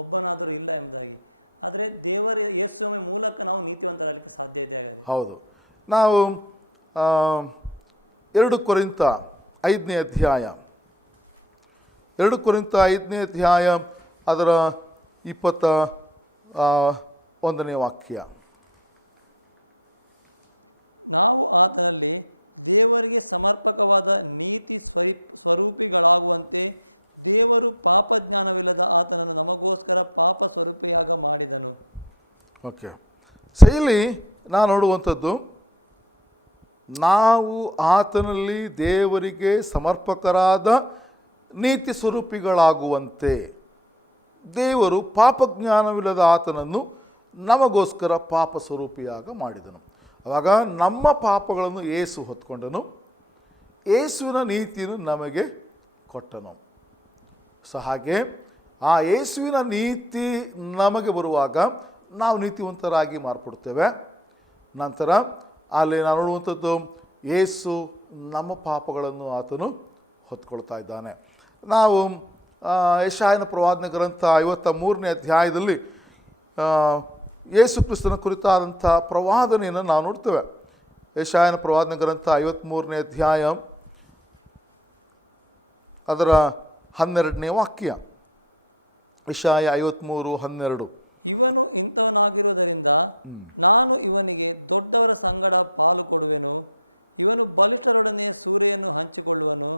ಒಬ್ಬನಾದರೂ ಇಲ್ಲ ಎಂಬುದಾಗಿ. ಆದರೆ ದೇವರ ಯೇಸುವಿನ ಮೂಲಕ ನಾವು ನೀತಿವಂತರಾಗಲಿಕ್ಕೆ ಸಾಧ್ಯ ಇದೆ. ಹಾಗಾದರೆ ಹೌದು. ನಾವು 2 ಕೊರಿಂಥ 5ನೇ ಅಧ್ಯಾಯ 2 ಕೊರಿಂಥ 5ನೇ ಅಧ್ಯಾಯ ಅದರ 21ನೇ ವಾಕ್ಯ. ನಾವು ಆತನಲ್ಲಿ ದೇವರಿಗೆ ಸಮರ್ಪಕವಾದ ನೀತಿ ಸ್ವರೂಪಿಗಳಾಗುವಂತೆ ದೇವರು ಪಾಪಜ್ಞಾನವಿಲ್ಲದ ಆತನನ್ನು ನಮಗೋಸ್ಕರ ಪಾಪ ಸ್ವರೂಪಿಯಾಗ ಮಾಡಿದನು. ಓಕೆ. ಸೊ ಇಲ್ಲಿ ನಾನು ನೋಡುವಂಥದ್ದು, ನಾವು ಆತನಲ್ಲಿ ದೇವರಿಗೆ ಸಮರ್ಪಕರಾದ ನೀತಿ ಸ್ವರೂಪಿಗಳಾಗುವಂತೆ ದೇವರು ಪಾಪಜ್ಞಾನವಿಲ್ಲದ ಆತನನ್ನು ನಮಗೋಸ್ಕರ ಪಾಪ ಸ್ವರೂಪಿಯಾಗ ಮಾಡಿದನು. ಆವಾಗ ನಮ್ಮ ಪಾಪಗಳನ್ನು ಯೇಸು ಹೊತ್ಕೊಂಡನು, ಯೇಸುವಿನ ನೀತಿಯನ್ನು ನಮಗೆ ಕೊಟ್ಟನು. ಸೊ ಹಾಗೆ ಆ ಯೇಸುವಿನ ನೀತಿ ನಮಗೆ ಬರುವಾಗ ನಾವು ನೀತಿವಂತರಾಗಿ ಮಾರ್ಪಡುತ್ತೇವೆ. ನಂತರ ಅಲ್ಲಿ ನಾವು ನೋಡುವಂಥದ್ದು, ಯೇಸು ನಮ್ಮ ಪಾಪಗಳನ್ನು ಆತನು ಹೊತ್ಕೊಳ್ತಾ ಇದ್ದಾನೆ. ನಾವು ಯೆಶಾಯನ ಪ್ರವಾದನೆ ಗ್ರಂಥ 53ನೇ ಅಧ್ಯಾಯದಲ್ಲಿ ಯೇಸು ಕ್ರಿಸ್ತನ ಕುರಿತಾದಂಥ ಪ್ರವಾದನೆಯನ್ನು ನಾವು ನೋಡ್ತೇವೆ. ಯೆಶಾಯನ ಪ್ರವಾದನೆ ಗ್ರಂಥ 53ನೇ ಅಧ್ಯಾಯ ಅದರ 12ನೇ ವಾಕ್ಯ. ಯೆಶಾಯ 53:12. ಇವನು ಇಂಥವನಾಗಿರುವುದರಿಂದ ನಾನು ಇವನಿಗೆ ದೊಡ್ಡವರ ಸಂಗಡ ಪಾಲು ಕೊಡುವೆನು. ಇವನು ಬಲಿಷ್ಠರೊಡನೆ ಸೂರೆಯನ್ನು ಹಂಚಿಕೊಳ್ಳುವನು.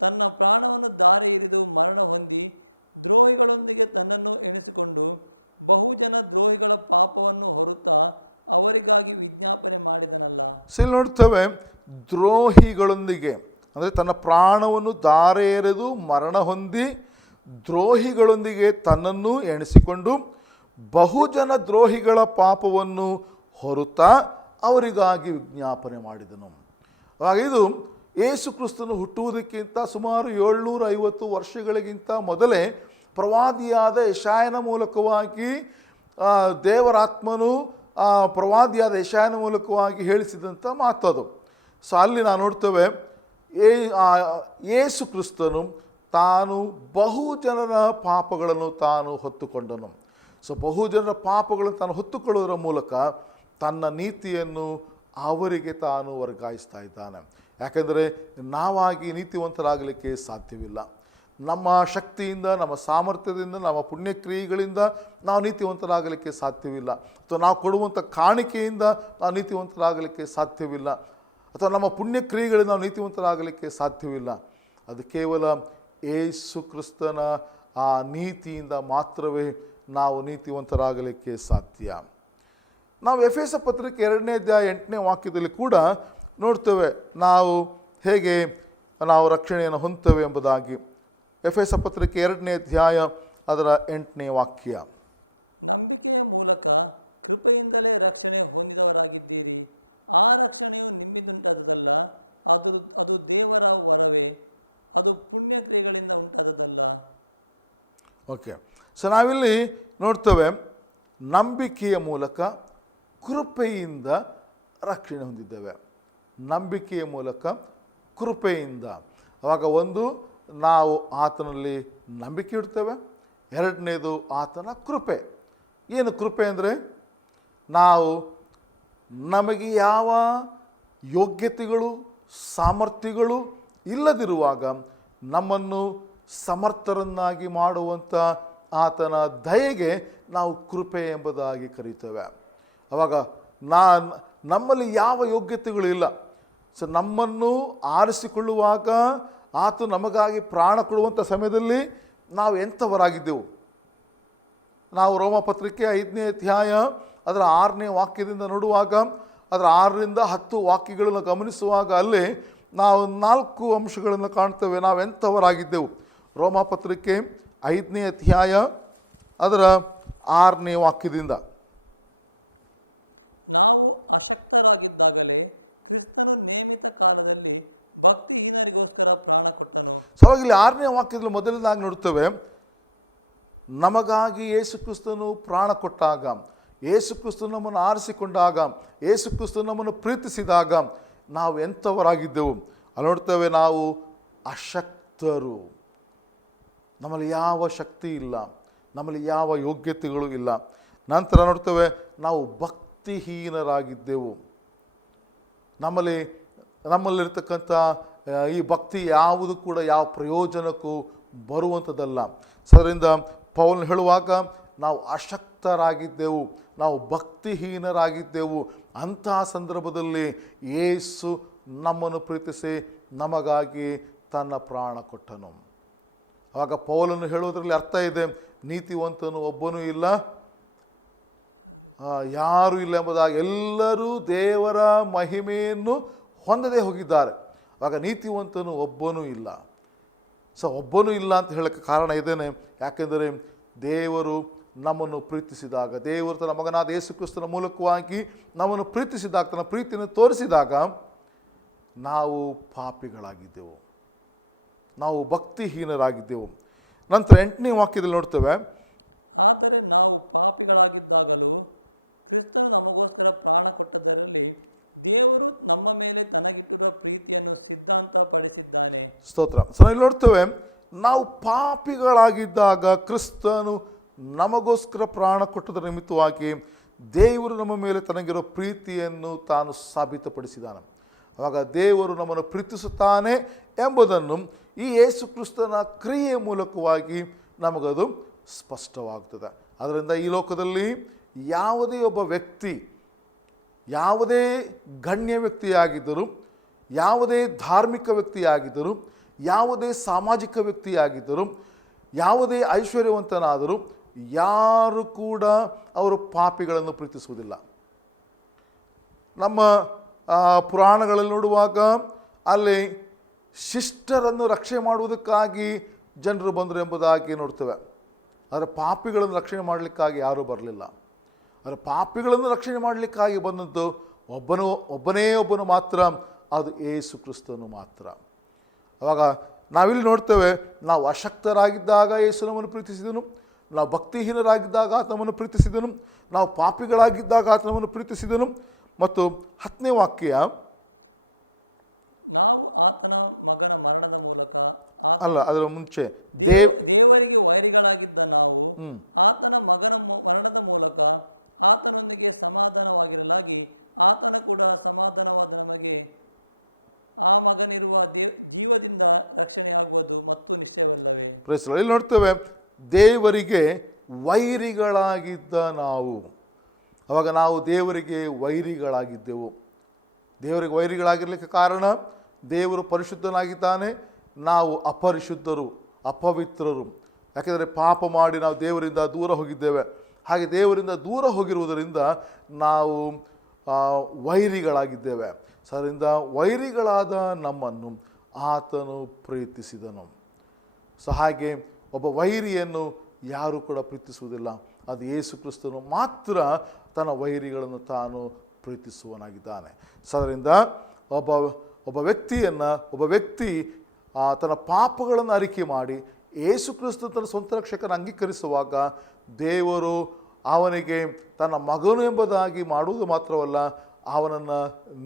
ತನ್ನ ಪ್ರಾಣವನ್ನು ದಾರೆ ಇರಿದು ಮರಣ ಹೊಂದಿ ದ್ರೋಹಿಗಳೊಂದಿಗೆ ತನ್ನನ್ನು ಎಣಿಸಿಕೊಂಡು ಬಹುಜನ ದ್ರೋಹಿಗಳ ಪಾಪವನ್ನು ಹೊರುತ್ತಾ ಅವರಿಗಾಗಿ ವಿಜ್ಞಾಪನೆ ಮಾಡಿದನಲ್ಲ. ಇಲ್ಲಿ ನೋಡ್ತೇವೆ, ದ್ರೋಹಿಗಳೊಂದಿಗೆ ಅಂದರೆ ತನ್ನ ಪ್ರಾಣವನ್ನು ದಾರೆ ಎರೆದು ಮರಣ ಹೊಂದಿ ದ್ರೋಹಿಗಳೊಂದಿಗೆ ತನ್ನನ್ನು ಎಣಿಸಿಕೊಂಡು ಬಹುಜನ ದ್ರೋಹಿಗಳ ಪಾಪವನ್ನು ಹೊರುತ್ತಾ ಅವರಿಗಾಗಿ ವಿಜ್ಞಾಪನೆ ಮಾಡಿದನು. ಆಗ ಇದು ಯೇಸು ಕ್ರಿಸ್ತನು ಹುಟ್ಟುವುದಕ್ಕಿಂತ ಸುಮಾರು 750 ವರ್ಷಗಳಿಗಿಂತ ಮೊದಲೇ ಪ್ರವಾದಿಯಾದ ಯೆಶಾಯನ ಮೂಲಕವಾಗಿ ದೇವರಾತ್ಮನು ಪ್ರವಾದಿಯಾದ ಯೆಶಾಯನ ಮೂಲಕವಾಗಿ ಹೇಳಿಸಿದಂಥ ಮಾತದು. ಸೊ ಅಲ್ಲಿ ನಾವು ನೋಡ್ತೇವೆ ಯೇಸು ಕ್ರಿಸ್ತನು ತಾನು ಬಹುಜನರ ಪಾಪಗಳನ್ನು ತಾನು ಹೊತ್ತುಕೊಂಡನು. ಸೊ ಬಹುಜನರ ಪಾಪಗಳನ್ನು ತಾನು ಹೊತ್ತುಕೊಳ್ಳುವುದರ ಮೂಲಕ ತನ್ನ ನೀತಿಯನ್ನು ಅವರಿಗೆ ತಾನು ವರ್ಗಾಯಿಸ್ತಾ ಇದ್ದಾನೆ. ಯಾಕೆಂದರೆ ನಾವಾಗಿ ನೀತಿವಂತರಾಗಲಿಕ್ಕೆ ಸಾಧ್ಯವಿಲ್ಲ. ನಮ್ಮ ಶಕ್ತಿಯಿಂದ, ನಮ್ಮ ಸಾಮರ್ಥ್ಯದಿಂದ, ನಮ್ಮ ಪುಣ್ಯಕ್ರಿಯೆಗಳಿಂದ ನಾವು ನೀತಿವಂತರಾಗಲಿಕ್ಕೆ ಸಾಧ್ಯವಿಲ್ಲ. ಅಥವಾ ನಾವು ಕೊಡುವಂಥ ಕಾಣಿಕೆಯಿಂದ ನಾವು ನೀತಿವಂತರಾಗಲಿಕ್ಕೆ ಸಾಧ್ಯವಿಲ್ಲ. ಅಥವಾ ನಮ್ಮ ಪುಣ್ಯಕ್ರಿಯೆಗಳಿಂದ ನಾವು ನೀತಿವಂತರಾಗಲಿಕ್ಕೆ ಸಾಧ್ಯವಿಲ್ಲ. ಅದು ಕೇವಲ ಯೇಸು ಕ್ರಿಸ್ತನ ಆ ನೀತಿಯಿಂದ ಮಾತ್ರವೇ ನಾವು ನೀತಿವಂತರಾಗಲಿಕ್ಕೆ ಸಾಧ್ಯ. ನಾವು ಎಫೆಸ ಪತ್ರಿಕೆ 2ನೇ ಅಧ್ಯಾಯ 8ನೇ ವಾಕ್ಯದಲ್ಲಿ ಕೂಡ ನೋಡ್ತೇವೆ ನಾವು ಹೇಗೆ ನಾವು ರಕ್ಷಣೆಯನ್ನು ಹೊಂದುತ್ತೇವೆ ಎಂಬುದಾಗಿ. ಎಫೆಸ ಪತ್ರಿಕೆ 2ನೇ ಅಧ್ಯಾಯ ಅದರ 8ನೇ ವಾಕ್ಯ. ನಂಬಿಕೆಯ ಮೂಲಕ ಕೃಪೆಯಿಂದಲೇ ರಕ್ಷಣೆ ಹೊಂದಿದವರಾಗಿದ್ದೀರಿ. ಆ ರಕ್ಷಣೆಯು ನಿಮ್ಮಿಂದುಂಟಾದದಲ್ಲ, ಅದು ದೇವರ ವರವೇ, ಅದು ಪುಣ್ಯಕ್ರಿಯೆಗಳಿಂದ ಉಂಟಾದದಲ್ಲ. ಓಕೆ, ಸೊ ನಾವಿಲ್ಲಿ ನೋಡ್ತೇವೆ ನಂಬಿಕೆಯ ಮೂಲಕ ಕೃಪೆಯಿಂದ ರಕ್ಷಣೆ ಹೊಂದಿದ್ದೇವೆ. ನಂಬಿಕೆಯ ಮೂಲಕ ಕೃಪೆಯಿಂದ. ಆವಾಗ ಒಂದು, ನಾವು ಆತನಲ್ಲಿ ನಂಬಿಕೆ ಇಡ್ತೇವೆ. ಎರಡನೇದು ಆತನ ಕೃಪೆ. ಏನು ಕೃಪೆ ಅಂದರೆ, ನಾವು ನಮಗೆ ಯಾವ ಯೋಗ್ಯತೆಗಳು ಸಾಮರ್ಥ್ಯಗಳು ಇಲ್ಲದಿರುವಾಗ ನಮ್ಮನ್ನು ಸಮರ್ಥರನ್ನಾಗಿ ಮಾಡುವಂಥ ಆತನ ದಯೆಗೆ ನಾವು ಕೃಪೆ ಎಂಬುದಾಗಿ ಕರೀತೇವೆ. ಆವಾಗ ನಮ್ಮಲ್ಲಿ ಯಾವ ಯೋಗ್ಯತೆಗಳು ಇಲ್ಲ. ಸೊ ನಮ್ಮನ್ನು ಆರಿಸಿಕೊಳ್ಳುವಾಗ ಆತ ನಮಗಾಗಿ ಪ್ರಾಣ ಕೊಡುವಂಥ ಸಮಯದಲ್ಲಿ ನಾವು ಎಂಥವರಾಗಿದ್ದೆವು. ನಾವು ರೋಮಪತ್ರಿಕೆ 5ನೇ ಅಧ್ಯಾಯ ಅದರ 6ನೇ ವಾಕ್ಯದಿಂದ ನೋಡುವಾಗ, ಅದರ 6ರಿಂದ 10 ವಾಕ್ಯಗಳನ್ನು ಗಮನಿಸುವಾಗ ಅಲ್ಲಿ ನಾವು 4 ಅಂಶಗಳನ್ನು ಕಾಣ್ತೇವೆ. ನಾವು ಎಂಥವರಾಗಿದ್ದೆವು. ರೋಮಪತ್ರಿಕೆ 5ನೇ ಅಧ್ಯಾಯ ಅದರ 6ನೇ ವಾಕ್ಯದಿಂದ, ನಾವು ಅಶಕ್ತರಾಗಿದ್ದಾಗಲೇ ಕ್ರಿಸ್ತನು ನೇಮಿತ ಕಾಲದಲ್ಲಿ ಭಕ್ತಿಹೀನರಿಗೋಸ್ಕರ ಪ್ರಾಣ ಕೊಟ್ಟನು. ಸೊ ಇಲ್ಲಿ 6ನೇ ವಾಕ್ಯದಲ್ಲಿ ಮೊದಲನೇದಾಗಿ ನೋಡ್ತೇವೆ, ನಮಗಾಗಿ ಯೇಸು ಕ್ರಿಸ್ತನು ಪ್ರಾಣ ಕೊಟ್ಟಾಗ, ಯೇಸು ಕ್ರಿಸ್ತನು ನಮ್ಮನ್ನು ಆರಿಸಿಕೊಂಡಾಗ, ಯೇಸು ಕ್ರಿಸ್ತನು ನಮ್ಮನ್ನು ಪ್ರೀತಿಸಿದಾಗ ನಾವು ಎಂಥವರಾಗಿದ್ದೆವು. ಅಲ್ಲಿ ನೋಡ್ತೇವೆ, ನಾವು ಅಶಕ್ತರು. ನಮ್ಮಲ್ಲಿ ಯಾವ ಶಕ್ತಿ ಇಲ್ಲ, ನಮ್ಮಲ್ಲಿ ಯಾವ ಯೋಗ್ಯತೆಗಳು ಇಲ್ಲ. ನಂತರ ನೋಡ್ತೇವೆ, ನಾವು ಭಕ್ತಿಹೀನರಾಗಿದ್ದೆವು. ನಮ್ಮಲ್ಲಿರ್ತಕ್ಕಂಥ ಈ ಭಕ್ತಿ ಯಾವುದು ಕೂಡ ಯಾವ ಪ್ರಯೋಜನಕ್ಕೂ ಬರುವಂಥದ್ದಲ್ಲ. ಸೊ ಅದರಿಂದ ಪೌಲನು ಹೇಳುವಾಗ ನಾವು ಅಶಕ್ತರಾಗಿದ್ದೆವು, ನಾವು ಭಕ್ತಿಹೀನರಾಗಿದ್ದೆವು. ಅಂತಹ ಸಂದರ್ಭದಲ್ಲಿ ಯೇಸು ನಮ್ಮನ್ನು ಪ್ರೀತಿಸಿ ನಮಗಾಗಿ ತನ್ನ ಪ್ರಾಣ ಕೊಟ್ಟನು. ಆಗ ಪೌಲನು ಹೇಳುವುದರಲ್ಲಿ ಅರ್ಥ ಇದೆ, ನೀತಿವಂತನು ಒಬ್ಬನೂ ಇಲ್ಲ, ಯಾರೂ ಇಲ್ಲ ಎಂಬುದಾಗಿ. ಎಲ್ಲರೂ ದೇವರ ಮಹಿಮೆಯನ್ನು ಹೊಂದದೇ ಹೋಗಿದ್ದಾರೆ. ಆಗ ನೀತಿವಂತನು ಒಬ್ಬನೂ ಇಲ್ಲ. ಸೊ ಒಬ್ಬನೂ ಇಲ್ಲ ಅಂತ ಹೇಳೋಕ್ಕೆ ಕಾರಣ ಇದೇನೆ. ಯಾಕೆಂದರೆ ದೇವರು ನಮ್ಮನ್ನು ಪ್ರೀತಿಸಿದಾಗ, ದೇವರು ತನ್ನ ಮಗನಾದ ಯೇಸು ಕ್ರಿಸ್ತನ ಮೂಲಕವಾಗಿ ನಮ್ಮನ್ನು ಪ್ರೀತಿಸಿದಾಗ, ತನ್ನ ಪ್ರೀತಿಯನ್ನು ತೋರಿಸಿದಾಗ ನಾವು ಪಾಪಿಗಳಾಗಿದ್ದೆವು, ನಾವು ಭಕ್ತಿಹೀನರಾಗಿದ್ದೆವು. ನಂತರ 8ನೇ ವಾಕ್ಯದಲ್ಲಿ ನೋಡ್ತೇವೆ, ಆದರೆ ನಾವು ಪಾಪಿಗಳಾಗಿದ್ದಾಗಲೂ ಕ್ರಿಸ್ತನು ನಮಗೋಸ್ಕರ ಪ್ರಾಣ ಕೊಟ್ಟದರಲ್ಲಿ ದೇವರು ನಮ್ಮ ಮೇಲೆ ತನಗಿಟ್ಟಿರುವ ಪ್ರೀತಿಯನ್ನು ಸಿದ್ಧಾಂತಪಡಿಸಿದ್ದಾನೆ. ಸ್ತೋತ್ರ. ಸೊ ಇಲ್ಲಿ ನೋಡ್ತೇವೆ, ನಾವು ಪಾಪಿಗಳಾಗಿದ್ದಾಗ ಕ್ರಿಸ್ತನು ನಮಗೋಸ್ಕರ ಪ್ರಾಣ ಕೊಟ್ಟದರ ನಿಮಿತ್ತವಾಗಿ ದೇವರು ನಮ್ಮ ಮೇಲೆ ತನಗಿರೋ ಪ್ರೀತಿಯನ್ನು ತಾನು ಸಾಬೀತುಪಡಿಸಿದ್ದಾನೆ. ಆವಾಗ ದೇವರು ನಮ್ಮನ್ನು ಪ್ರೀತಿಸುತ್ತಾನೆ ಎಂಬುದನ್ನು ಈ ಯೇಸು ಕ್ರಿಸ್ತನ ಕ್ರಿಯೆಯ ಮೂಲಕವಾಗಿ ನಮಗದು ಸ್ಪಷ್ಟವಾಗ್ತದೆ. ಅದರಿಂದ ಈ ಲೋಕದಲ್ಲಿ ಯಾವುದೇ ಒಬ್ಬ ವ್ಯಕ್ತಿ, ಯಾವುದೇ ಗಣ್ಯ ವ್ಯಕ್ತಿಯಾಗಿದ್ದರೂ, ಯಾವುದೇ ಧಾರ್ಮಿಕ ವ್ಯಕ್ತಿಯಾಗಿದ್ದರೂ, ಯಾವುದೇ ಸಾಮಾಜಿಕ ವ್ಯಕ್ತಿಯಾಗಿದ್ದರೂ, ಯಾವುದೇ ಐಶ್ವರ್ಯವಂತನಾದರೂ ಯಾರು ಕೂಡ ಅವರು ಪಾಪಿಗಳನ್ನು ಪ್ರೀತಿಸುವುದಿಲ್ಲ. ನಮ್ಮ ಪುರಾಣಗಳಲ್ಲಿ ನೋಡುವಾಗ ಅಲ್ಲಿ ಶಿಷ್ಟರನ್ನು ರಕ್ಷಣೆ ಮಾಡುವುದಕ್ಕಾಗಿ ಜನರು ಬಂದರು ಎಂಬುದಾಗಿ ನೋಡ್ತೇವೆ. ಆದರೆ ಪಾಪಿಗಳನ್ನು ರಕ್ಷಣೆ ಮಾಡಲಿಕ್ಕಾಗಿ ಯಾರೂ ಬರಲಿಲ್ಲ. ಆದರೆ ಪಾಪಿಗಳನ್ನು ರಕ್ಷಣೆ ಮಾಡಲಿಕ್ಕಾಗಿ ಬಂದಂತು ಒಬ್ಬನೇ ಒಬ್ಬನು ಮಾತ್ರ, ಅದು ಯೇಸು ಕ್ರಿಸ್ತನು ಮಾತ್ರ. ಆವಾಗ ನಾವಿಲ್ಲಿ ನೋಡ್ತೇವೆ, ನಾವು ಅಶಕ್ತರಾಗಿದ್ದಾಗ ಯೇಸು ನಮ್ಮನ್ನು ಪ್ರೀತಿಸಿದನು, ನಾವು ಭಕ್ತಿಹೀನರಾಗಿದ್ದಾಗ ಆತ ನಮ್ಮನ್ನು ಪ್ರೀತಿಸಿದನು, ನಾವು ಪಾಪಿಗಳಾಗಿದ್ದಾಗ ಆತ ನಮ್ಮನ್ನು ಪ್ರೀತಿಸಿದನು. ಮತ್ತು 10ನೇ ವಾಕ್ಯ, ನಾವು ಆತನ ಮಗನ ಮರಣದ ಮೂಲಕ ಅದರ ಮುಂಚೆ ದೇವರಿಗೆ ವೈರಿಗಳಾಗಿದ್ದ ನಾವು ಆತನ ಮಗನ ಮರಣದ ಮೂಲಕ ಆತನೊಂದಿಗೆ ಸಮಾಧಾನವಾಗಿರಲಾಗಿ ಆತನ ಕೂಡ ಸಮಾಧಾನವಾದ ನಮಗೆ ಆ ಮಗನಿರುವ ಜೀವದಿಂದ ರಕ್ಷಣೆಯಾಗುವುದು ಮತ್ತು ನಿಶ್ಚಯವಲ್ಲವೇ. ಇಲ್ಲಿ ನೋಡ್ತೇವೆ, ದೇವರಿಗೆ ವೈರಿಗಳಾಗಿದ್ದ ನಾವು. ಅವಾಗ ನಾವು ದೇವರಿಗೆ ವೈರಿಗಳಾಗಿದ್ದೆವು. ದೇವರಿಗೆ ವೈರಿಗಳಾಗಿರ್ಲಿಕ್ಕೆ ಕಾರಣ, ದೇವರು ಪರಿಶುದ್ಧನಾಗಿದ್ದಾನೆ, ನಾವು ಅಪರಿಶುದ್ಧರು, ಅಪವಿತ್ರರು. ಯಾಕೆಂದರೆ ಪಾಪ ಮಾಡಿ ನಾವು ದೇವರಿಂದ ದೂರ ಹೋಗಿದ್ದೇವೆ. ಹಾಗೆ ದೇವರಿಂದ ದೂರ ಹೋಗಿರುವುದರಿಂದ ನಾವು ವೈರಿಗಳಾಗಿದ್ದೇವೆ. ಅದರಿಂದ ವೈರಿಗಳಾದ ನಮ್ಮನ್ನು ಆತನು ಪ್ರೀತಿಸಿದನು. ಹಾಗೆ ಒಬ್ಬ ವೈರಿಯನ್ನು ಯಾರೂ ಕೂಡ ಪ್ರೀತಿಸುವುದಿಲ್ಲ, ಅದು ಯೇಸು ಕ್ರಿಸ್ತನು ಮಾತ್ರ ತನ್ನ ವೈರಿಗಳನ್ನು ತಾನು ಪ್ರೀತಿಸುವನಾಗಿದ್ದಾನೆ. ಅದರಿಂದ ಒಬ್ಬ ವ್ಯಕ್ತಿ ತನ್ನ ಪಾಪಗಳನ್ನು ಅರಿಕೆ ಮಾಡಿ ಯೇಸು ಕ್ರಿಸ್ತ ತನ್ನ ಸ್ವಂತ ರಕ್ಷಕನ ಅಂಗೀಕರಿಸುವಾಗ ದೇವರು ಅವನಿಗೆ ತನ್ನ ಮಗನು ಎಂಬುದಾಗಿ ಮಾಡುವುದು ಮಾತ್ರವಲ್ಲ, ಅವನನ್ನು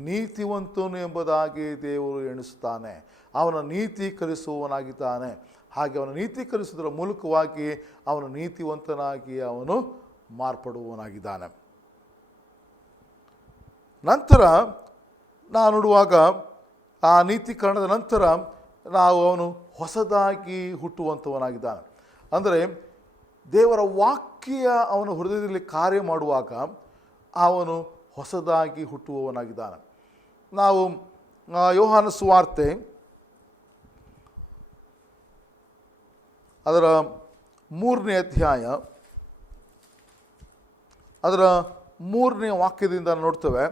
ನೀತಿವಂತನು ಎಂಬುದಾಗಿ ದೇವರು ಎಣಿಸುತ್ತಾನೆ. ಅವನ ನೀತೀಕರಿಸುವವನಾಗಿದ್ದಾನೆ. ಹಾಗೆ ಅವನು ನೀತೀಕರಿಸುವುದರ ಮೂಲಕವಾಗಿ ಅವನು ನೀತಿವಂತನಾಗಿ ಅವನು ಮಾರ್ಪಡುವವನಾಗಿದ್ದಾನೆ. ನಂತರ ನಾವು ನೋಡುವಾಗ ಆ ನೀತೀಕರಣದ ನಂತರ ಅವನು ಹೊಸದಾಗಿ ಹುಟ್ಟುವಂಥವನಾಗಿದ್ದಾನೆ. ಅಂದರೆ ದೇವರ ವಾಕ್ಯ ಅವನ ಹೃದಯದಲ್ಲಿ ಕಾರ್ಯ ಮಾಡುವಾಗ ಅವನು ಹೊಸದಾಗಿ ಹುಟ್ಟುವವನಾಗಿದ್ದಾನೆ. ನಾವು ಯೋಹಾನ ಸುವಾರ್ತೆ ಅದರ 3ನೇ ಅಧ್ಯಾಯ ಅದರ 3ನೇ ವಾಕ್ಯದಿಂದ ನೋಡ್ತೇವೆ.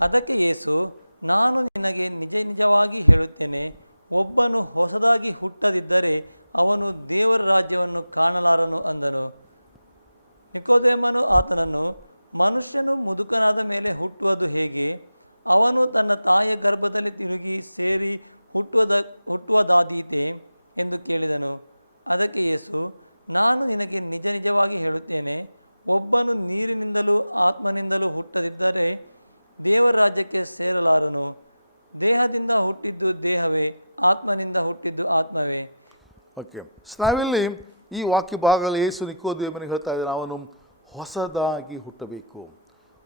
ಅದಕ್ಕೆ ಯೇಸು, ನಾನು ನಿನಗೆ ನಿಜವಾಗಿ ಹೇಳುತ್ತೇನೆ, ಒಬ್ಬನು ಹೊಸದಾಗಿ ಹುಟ್ಟದಿದ್ದರೆ ಅವನು ದೇವರ ರಾಜ್ಯವನ್ನು ಕಾಣಲಾರನು ಅಂದನು. ನಿಕೋದೇಮನು ಆತನನ್ನು, ಮನುಷ್ಯನು ಮುದುಕನಾದ ಮೇಲೆ ಹುಟ್ಟುವುದು ಹೇಗೆ? ಅವನು ತನ್ನ ತಾಯಿಯ ಗರ್ಭದಲ್ಲಿ ತಿರುಗಿ ಸೇರಿ ಹುಟ್ಟುವುದಾದೀತೆ ಎಂದು ಕೇಳಿದನು. ಅದಕ್ಕೆ ಯೇಸು, ನಾನು ನಿನಗೆ ನಿಜವಾಗಿ ಹೇಳುತ್ತೇನೆ, ಒಬ್ಬನು ನೀರಿನಿಂದಲೂ ಆತ್ಮನಿಂದಲೂ ಹುಟ್ಟದಿದ್ದರೆ ದೇವರ ರಾಜ್ಯಕ್ಕೆ ಸೇರಲಾರನು. ದೇಹದಿಂದ ಹುಟ್ಟಿದ್ದು ದೇಹವೇ, ಆತ್ಮನಿಂದ ಹುಟ್ಟಿದ್ದು ಆತ್ಮವೇ. ಓಕೆ, ನಾವಿಲ್ಲಿ ಈ ವಾಕ್ಯ ಭಾಗದಲ್ಲಿ ಯೇಸು ನಿಕೋದೇಮನಿಗೆ ಹೇಳ್ತಾ ಇದ್ದಾನೆ, ಅವನು ಹೊಸದಾಗಿ ಹುಟ್ಟಬೇಕು.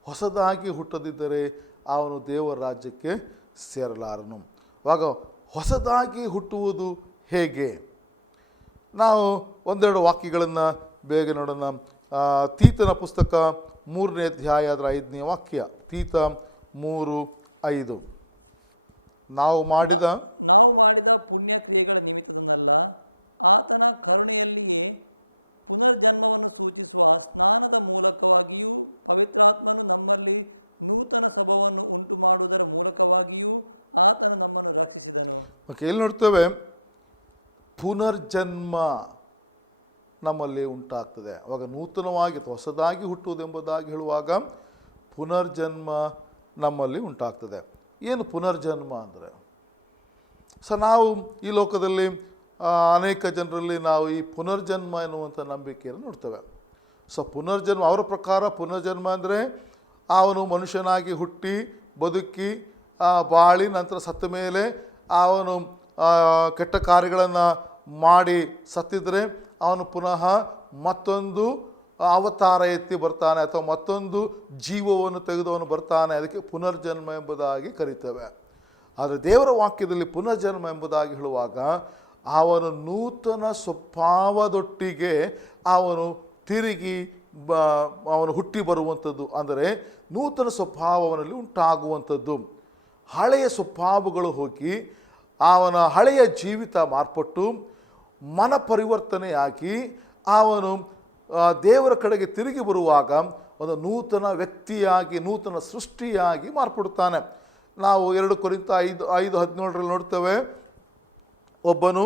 ಹೊಸದಾಗಿ ಹುಟ್ಟದಿದ್ದರೆ ಅವನು ದೇವರ ರಾಜ್ಯಕ್ಕೆ ಸೇರಲಾರನು. ಇವಾಗ ಹೊಸದಾಗಿ ಹುಟ್ಟುವುದು ಹೇಗೆ? ನಾವು ಒಂದೆರಡು ವಾಕ್ಯಗಳನ್ನು ಬೇಗ ನೋಡೋಣ. ತೀತನ ಪುಸ್ತಕ 3ನೇ ಅಧ್ಯಾಯ ಅದರ 5ನೇ ವಾಕ್ಯ. ತೀತ 3:5. ನಾವು ಮಾಡಿದ ಪುಣ್ಯ ಕ್ರಿಯೆಗಳ ನಿಮಿತ್ತದನ್ನಲ್ಲ, ಆತನ ಕರುಣೆಯಲ್ಲಿಯೇ ಪುನರ್ಜನ್ಮವನ್ನು ಸೂಚಿಸುವ ಸ್ನಾನದ ಮೂಲಕವಾಗಿಯೂ ಪವಿತ್ರಾತ್ಮನು ನಮ್ಮಲ್ಲಿ ನೂತನ ಸ್ವಭಾವವನ್ನು ಉಂಟು ಮಾಡುವುದರ ಮೂಲಕವಾಗಿಯೂ ಆತನು ನಮ್ಮನ್ನು ರಕ್ಷಿಸಿದನು. ಓಕೆ, ಇಲ್ಲಿ ನೋಡ್ತೇವೆ, ಪುನರ್ಜನ್ಮ ನಮ್ಮಲ್ಲಿ ಉಂಟಾಗ್ತದೆ. ಅವಾಗ ನೂತನವಾಗಿ ಹೊಸದಾಗಿ ಹುಟ್ಟುವುದೆಂಬುದಾಗಿ ಹೇಳುವಾಗ ಪುನರ್ಜನ್ಮ ನಮ್ಮಲ್ಲಿ ಉಂಟಾಗ್ತದೆ. ಏನು ಪುನರ್ಜನ್ಮ ಅಂದರೆ? ನಾವು ಈ ಲೋಕದಲ್ಲಿ ಅನೇಕ ಜನರಲ್ಲಿ ನಾವು ಈ ಪುನರ್ಜನ್ಮ ಎನ್ನುವಂಥ ನಂಬಿಕೆಯನ್ನು ನೋಡ್ತೇವೆ. ಪುನರ್ಜನ್ಮ, ಅವರ ಪ್ರಕಾರ ಪುನರ್ಜನ್ಮ ಅಂದರೆ ಅವನು ಮನುಷ್ಯನಾಗಿ ಹುಟ್ಟಿ ಬದುಕಿ ಬಾಳಿ ನಂತರ ಸತ್ತ ಮೇಲೆ ಅವನು ಕೆಟ್ಟ ಕಾರ್ಯಗಳನ್ನು ಮಾಡಿ ಸತ್ತಿದ್ರೆ ಅವನು ಪುನಃ ಮತ್ತೊಂದು ಅವತಾರ ಎತ್ತಿ ಬರ್ತಾನೆ, ಅಥವಾ ಮತ್ತೊಂದು ಜೀವವನ್ನು ತೆಗೆದವನು ಬರ್ತಾನೆ. ಅದಕ್ಕೆ ಪುನರ್ಜನ್ಮ ಎಂಬುದಾಗಿ ಕರೀತೇವೆ. ಆದರೆ ದೇವರ ವಾಕ್ಯದಲ್ಲಿ ಪುನರ್ಜನ್ಮ ಎಂಬುದಾಗಿ ಹೇಳುವಾಗ ಅವನು ನೂತನ ಸ್ವಭಾವದೊಟ್ಟಿಗೆ ಅವನು ತಿರುಗಿ ಅವನು ಹುಟ್ಟಿ ಬರುವಂಥದ್ದು. ಅಂದರೆ ನೂತನ ಸ್ವಭಾವವನಲ್ಲಿ ಉಂಟಾಗುವಂಥದ್ದು. ಹಳೆಯ ಸ್ವಭಾವಗಳು ಹೋಗಿ ಅವನ ಹಳೆಯ ಜೀವಿತ ಮಾರ್ಪಟ್ಟು ಮನ ಪರಿವರ್ತನೆಯಾಗಿ ಅವನು ದೇವರ ಕಡೆಗೆ ತಿರುಗಿ ಬರುವಾಗ ಒಂದು ನೂತನ ವ್ಯಕ್ತಿಯಾಗಿ, ನೂತನ ಸೃಷ್ಟಿಯಾಗಿ ಮಾರ್ಪಡುತ್ತಾನೆ. ನಾವು 2 ಕೊರಿಂಥ 5:17 ನೋಡ್ತೇವೆ, ಒಬ್ಬನು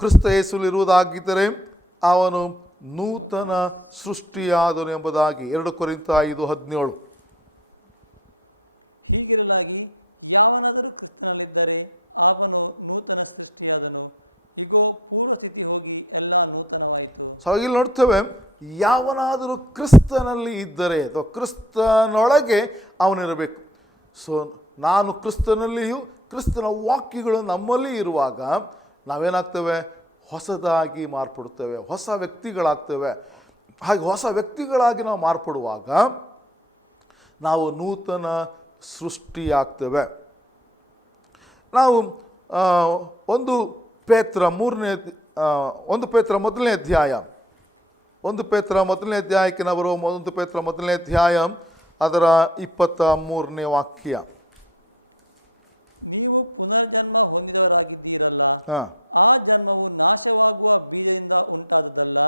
ಕ್ರಿಸ್ತ ಯೇಸುವಿರುವುದಾಗಿದ್ದರೆ ಅವನು ನೂತನ ಸೃಷ್ಟಿಯಾದನು ಎಂಬುದಾಗಿ 2 ಕೊರಿಂಥ 5:17. ಹೀಗಿರಲಾಗಿ ಯಾವನಾದರೂ ಕ್ರಿಸ್ತನಲ್ಲಿದ್ದರೆ ಅವನು ನೂತನ ಸೃಷ್ಟಿಯಾದನು, ಇಗೋ ಪೂರ್ವಸ್ಥಿತಿ ಹೋಗಿ ಎಲ್ಲ ನೂತನವಾಯಿತು. ಸೊ ಇಲ್ಲಿ ನೋಡ್ತೇವೆ, ಯಾವನಾದರೂ ಕ್ರಿಸ್ತನಲ್ಲಿ ಇದ್ದರೆ ಅಥವಾ ಕ್ರಿಸ್ತನೊಳಗೆ ಅವನಿರಬೇಕು. ಸೊ ನಾನು ಕ್ರಿಸ್ತನಲ್ಲಿಯೂ ಕ್ರಿಸ್ತನ ವಾಕ್ಯಗಳು ನಮ್ಮಲ್ಲಿ ಇರುವಾಗ ನಾವೇನಾಗ್ತೇವೆ? ಹೊಸದಾಗಿ ಮಾರ್ಪಡುತ್ತೇವೆ, ಹೊಸ ವ್ಯಕ್ತಿಗಳಾಗ್ತೇವೆ. ಹಾಗೆ ಹೊಸ ವ್ಯಕ್ತಿಗಳಾಗಿ ನಾವು ಮಾರ್ಪಡುವಾಗ ನಾವು ನೂತನ ಸೃಷ್ಟಿಯಾಗ್ತೇವೆ. ನಾವು 1 ಪೇತ್ರ 1 ಪೇತ್ರ ಮೊದಲನೇ ಅಧ್ಯಾಯಕ್ಕೆ ನಾವು ಬರುವ 1 ಪೇತ್ರ ಮೊದಲನೇ ಅಧ್ಯಾಯ ಅದರ 23ನೇ ವಾಕ್ಯ. ನೀವು ಪುನರ್ಜನ್ಮ ಹೊಂದಿದವರಾಗಿದ್ದೀರಲ್ಲ, ಆ ಜನ್ಮವು ನಾಶವಾಗುವ ಬೀಜದಿಂದ ಉಂಟಾದದ್ದಲ್ಲ,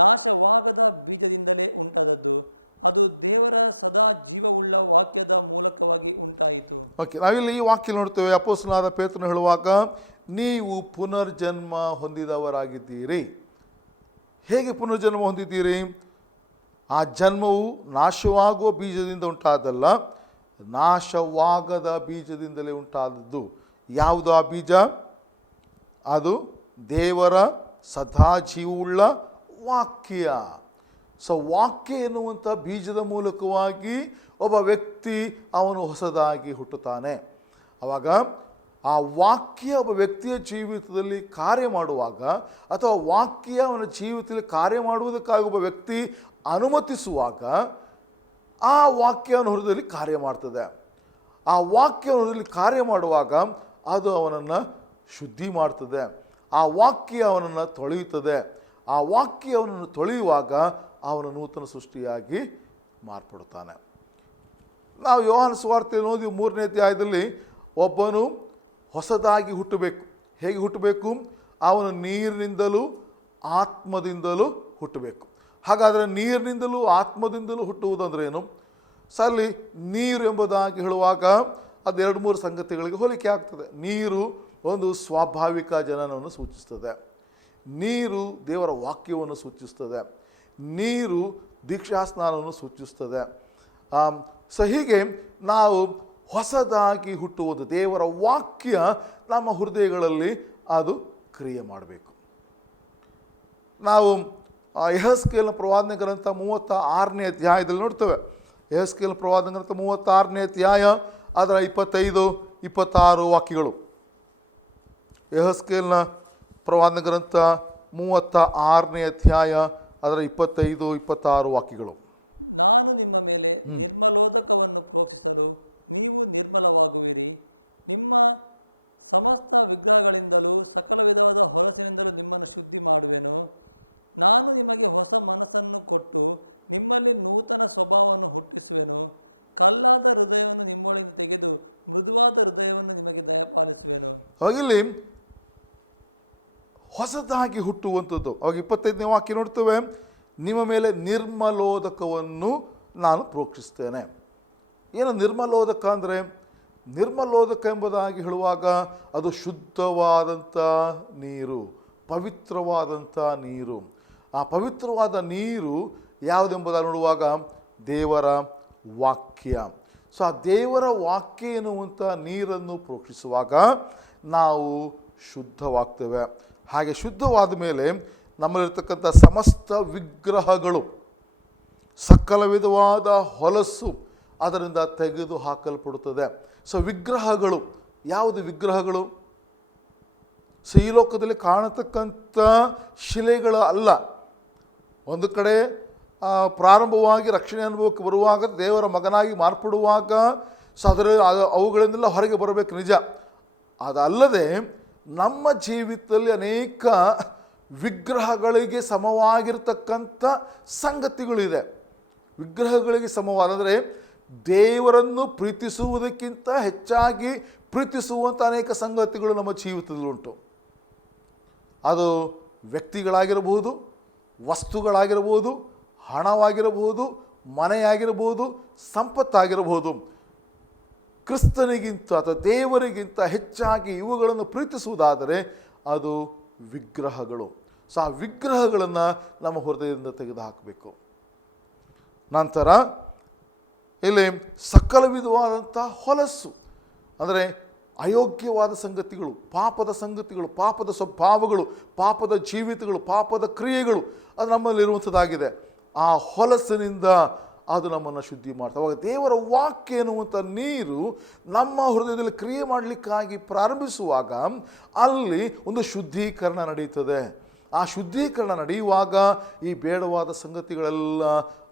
ನಾಶವಾಗದ ಬೀಜದಿಂದಲೇ ಉಂಟಾದದ್ದು. ಅದು ದೇವರ ಸದಾ ಜೀವವುಳ್ಳ ವಾಕ್ಯದ ಮೂಲಕವಾಗಿ ಉಂಟಾಯಿತು. ಓಕೆ, ನಾವಿಲ್ಲಿ ಈ ವಾಕ್ಯ ನೋಡ್ತೇವೆ. ಅಪೊಸ್ತಲನಾದ ಪೇತ್ರನು ಹೇಳುವಾಗ ನೀವು ಪುನರ್ಜನ್ಮ ಹೊಂದಿದವರಾಗಿದ್ದೀರಿ. ಹೇಗೆ ಪುನರ್ಜನ್ಮ ಹೊಂದಿದ್ದೀರಿ? ಆ ಜನ್ಮವು ನಾಶವಾಗುವ ಬೀಜದಿಂದ ಉಂಟಾದಲ್ಲ, ನಾಶವಾಗದ ಬೀಜದಿಂದಲೇ ಉಂಟಾದದ್ದು. ಯಾವುದು ಆ ಬೀಜ? ಅದು ದೇವರ ಸದಾ ಜೀವವುಳ್ಳ ವಾಕ್ಯ. ಸೊ ವಾಕ್ಯ ಎನ್ನುವಂಥ ಬೀಜದ ಮೂಲಕವಾಗಿ ಒಬ್ಬ ವ್ಯಕ್ತಿ ಅವನು ಹೊಸದಾಗಿ ಹುಟ್ಟುತ್ತಾನೆ. ಆವಾಗ ಆ ವಾಕ್ಯ ಒಬ್ಬ ವ್ಯಕ್ತಿಯ ಜೀವಿತದಲ್ಲಿ ಕಾರ್ಯ ಮಾಡುವಾಗ, ಅಥವಾ ವಾಕ್ಯ ಅವನ ಜೀವಿತದಲ್ಲಿ ಕಾರ್ಯ ಮಾಡುವುದಕ್ಕಾಗಿ ಒಬ್ಬ ವ್ಯಕ್ತಿ ಅನುಮತಿಸುವಾಗ, ಆ ವಾಕ್ಯ ಅವನ ಹೃದಯದಲ್ಲಿ ಕಾರ್ಯ ಮಾಡ್ತದೆ. ಆ ವಾಕ್ಯ ಅವನ ಹೃದಯದಲ್ಲಿ ಕಾರ್ಯ ಮಾಡುವಾಗ ಅದು ಅವನನ್ನು ಶುದ್ಧಿ ಮಾಡ್ತದೆ. ಆ ವಾಕ್ಯ ಅವನನ್ನು ತೊಳೆಯುತ್ತದೆ. ಆ ವಾಕ್ಯ ಅವನನ್ನು ತೊಳೆಯುವಾಗ ಅವನು ನೂತನ ಸೃಷ್ಟಿಯಾಗಿ ಮಾರ್ಪಡುತ್ತಾನೆ. ನಾವು ಯೋಹಾನ ಸುವಾರ್ತೆಯನ್ನು ಓದಿ 3ನೇ ಅಧ್ಯಾಯದಲ್ಲಿ ಒಬ್ಬನು ಹೊಸದಾಗಿ ಹುಟ್ಟಬೇಕು. ಹೇಗೆ ಹುಟ್ಟಬೇಕು? ಅವನು ನೀರಿನಿಂದಲೂ ಆತ್ಮದಿಂದಲೂ ಹುಟ್ಟಬೇಕು. ಹಾಗಾದರೆ ನೀರಿನಿಂದಲೂ ಆತ್ಮದಿಂದಲೂ ಹುಟ್ಟುವುದಂದ್ರೆ ಏನು? ಅಲ್ಲಿ ನೀರು ಎಂಬುದಾಗಿ ಹೇಳುವಾಗ ಅದು 2-3 ಸಂಗತಿಗಳಿಗೆ ಹೋಲಿಕೆ ಆಗ್ತದೆ. ನೀರು ಒಂದು ಸ್ವಾಭಾವಿಕ ಜನನವನ್ನು ಸೂಚಿಸ್ತದೆ. ನೀರು ದೇವರ ವಾಕ್ಯವನ್ನು ಸೂಚಿಸ್ತದೆ. ನೀರು ದೀಕ್ಷಾ ಸ್ನಾನವನ್ನು ಸೂಚಿಸ್ತದೆ. ಸೊ ಹೀಗೆ ನಾವು ಹೊಸದಾಗಿ ಹುಟ್ಟುವುದು, ದೇವರ ವಾಕ್ಯ ನಮ್ಮ ಹೃದಯಗಳಲ್ಲಿ ಅದು ಕ್ರಿಯೆ ಮಾಡಬೇಕು. ನಾವು ಯೆಹೆಜ್ಕೇಲನ ಪ್ರವಾದನೆ ಗ್ರಂಥ 36ನೇ ಅಧ್ಯಾಯದಲ್ಲಿ ನೋಡ್ತೇವೆ. ಯೆಹೆಜ್ಕೇಲನ ಪ್ರವಾದನೆ ಗ್ರಂಥ 36ನೇ ಅಧ್ಯಾಯ ಅದರ 25-26 ವಾಕ್ಯಗಳು. ಯೆಹೆಜ್ಕೇಲನ ಪ್ರವಾದನೆ ಗ್ರಂಥ 36ನೇ ಅಧ್ಯಾಯ ಅದರ 25-26 ವಾಕ್ಯಗಳು. ನಾನು ನಿಮ್ಮ ಮೇಲೆ ನಿರ್ಮಲೋದಕವನ್ನು ಪ್ರೋಕ್ಷಿಸಲು ನೀವು ನಿರ್ಮಲವಾಗುವಿರಿ. ನಿಮ್ಮ ಸಮಸ್ತ ವಿಗ್ರಹಗಳಿಂದಲೂ ಸಕಲ ವಿಧವಾದ ಹೊಲಸಿನಿಂದಲೂ ನಿಮ್ಮನ್ನು ಶುದ್ಧಿ ಮಾಡುವೆನು. ನಾನು ನಿಮಗೆ ಹೊಸ ಮನಸ್ಸನ್ನು ಕೊಟ್ಟು ನಿಮ್ಮಲ್ಲಿ ನೂತನ ಸ್ವಭಾವವನ್ನು ಹುಟ್ಟಿಸುವೆನು. ಕಲ್ಲಾದ ಹೃದಯವನ್ನು ನಿಮ್ಮೊಳಗಿಂದ ತೆಗೆದು ಮೃದುವಾದ ಹೃದಯವನ್ನು ನಿಮಗೆ ದಯಪಾಲಿಸುವೆನು. ಹಾಗಿಲ್ಲಿ ಹೊಸದಾಗಿ ಹುಟ್ಟುವಂಥದ್ದು. ಅವಾಗ 25ನೇ ವಾಕ್ಯ ನೋಡ್ತೇವೆ, ನಿಮ್ಮ ಮೇಲೆ ನಿರ್ಮಲೋದಕವನ್ನು ನಾನು ಪ್ರೋಕ್ಷಿಸ್ತೇನೆ. ಏನು ನಿರ್ಮಲೋದಕ ಅಂದರೆ? ನಿರ್ಮಲೋದಕ ಎಂಬುದಾಗಿ ಹೇಳುವಾಗ ಅದು ಶುದ್ಧವಾದಂಥ ನೀರು, ಪವಿತ್ರವಾದಂಥ ನೀರು. ಆ ಪವಿತ್ರವಾದ ನೀರು ಯಾವುದೆಂಬುದಾಗಿ ನೋಡುವಾಗ ದೇವರ ವಾಕ್ಯ. ಸೊ ಆ ದೇವರ ವಾಕ್ಯ ಎನ್ನುವಂಥ ನೀರನ್ನು ಪ್ರೋಕ್ಷಿಸುವಾಗ ನಾವು ಶುದ್ಧವಾಗ್ತೇವೆ. ಹಾಗೆ ಶುದ್ಧವಾದ ಮೇಲೆ ನಮ್ಮಲ್ಲಿರ್ತಕ್ಕಂಥ ಸಮಸ್ತ ವಿಗ್ರಹಗಳು, ಸಕಲ ವಿಧವಾದ ಹೊಲಸು ಅದರಿಂದ ತೆಗೆದು ಹಾಕಲ್ಪಡುತ್ತದೆ. ಸೊ ವಿಗ್ರಹಗಳು ಯಾವುದು? ವಿಗ್ರಹಗಳು ಸೊ ಈ ಲೋಕದಲ್ಲಿ ಕಾಣತಕ್ಕಂಥ ಶಿಲೆಗಳು ಅಲ್ಲ. ಒಂದು ಕಡೆ ಪ್ರಾರಂಭವಾಗಿ ರಕ್ಷಣೆ ಅನುಭವಕ್ಕೆ ಬರುವಾಗ, ದೇವರ ಮಗನಾಗಿ ಮಾರ್ಪಡುವಾಗ ಸೊ ಅವುಗಳಿಂದೆಲ್ಲ ಹೊರಗೆ ಬರಬೇಕು, ನಿಜ. ಅದಲ್ಲದೆ ನಮ್ಮ ಜೀವಿತದಲ್ಲಿ ಅನೇಕ ವಿಗ್ರಹಗಳಿಗೆ ಸಮವಾಗಿರ್ತಕ್ಕಂಥ ಸಂಗತಿಗಳಿದೆ. ವಿಗ್ರಹಗಳಿಗೆ ಸಮವಾದರೆ ದೇವರನ್ನು ಪ್ರೀತಿಸುವುದಕ್ಕಿಂತ ಹೆಚ್ಚಾಗಿ ಪ್ರೀತಿಸುವಂಥ ಅನೇಕ ಸಂಗತಿಗಳು ನಮ್ಮ ಜೀವಿತದಲ್ಲುಂಟು. ಅದು ವ್ಯಕ್ತಿಗಳಾಗಿರಬಹುದು, ವಸ್ತುಗಳಾಗಿರಬಹುದು, ಹಣವಾಗಿರಬಹುದು, ಮನೆಯಾಗಿರಬಹುದು, ಸಂಪತ್ತಾಗಿರಬಹುದು. ಕ್ರಿಸ್ತನಿಗಿಂತ ಅಥವಾ ದೇವರಿಗಿಂತ ಹೆಚ್ಚಾಗಿ ಇವುಗಳನ್ನು ಪ್ರೀತಿಸುವುದಾದರೆ ಅದು ವಿಗ್ರಹಗಳು. ಸೊ ಆ ವಿಗ್ರಹಗಳನ್ನು ನಮ್ಮ ಹೃದಯದಿಂದ ತೆಗೆದುಹಾಕಬೇಕು. ನಂತರ ಇಲ್ಲಿ ಸಕಲ ವಿಧವಾದಂಥ ಹೊಲಸು ಅಂದರೆ ಅಯೋಗ್ಯವಾದ ಸಂಗತಿಗಳು, ಪಾಪದ ಸಂಗತಿಗಳು, ಪಾಪದ ಸ್ವಭಾವಗಳು, ಪಾಪದ ಜೀವಿತಗಳು, ಪಾಪದ ಕ್ರಿಯೆಗಳು ಅದು ನಮ್ಮಲ್ಲಿರುವಂಥದ್ದಾಗಿದೆ. ಆ ಹೊಲಸಿನಿಂದ ಅದು ನಮ್ಮನ್ನು ಶುದ್ಧಿ ಮಾಡ್ತದೆ. ಅವಾಗ ದೇವರ ವಾಕ್ಯ ಎನ್ನುವಂಥ ನೀರು ನಮ್ಮ ಹೃದಯದಲ್ಲಿ ಕ್ರಿಯೆ ಮಾಡಲಿಕ್ಕಾಗಿ ಪ್ರಾರಂಭಿಸುವಾಗ ಅಲ್ಲಿ ಒಂದು ಶುದ್ಧೀಕರಣ ನಡೆಯುತ್ತದೆ. ಆ ಶುದ್ಧೀಕರಣ ನಡೆಯುವಾಗ ಈ ಬೇಡವಾದ ಸಂಗತಿಗಳೆಲ್ಲ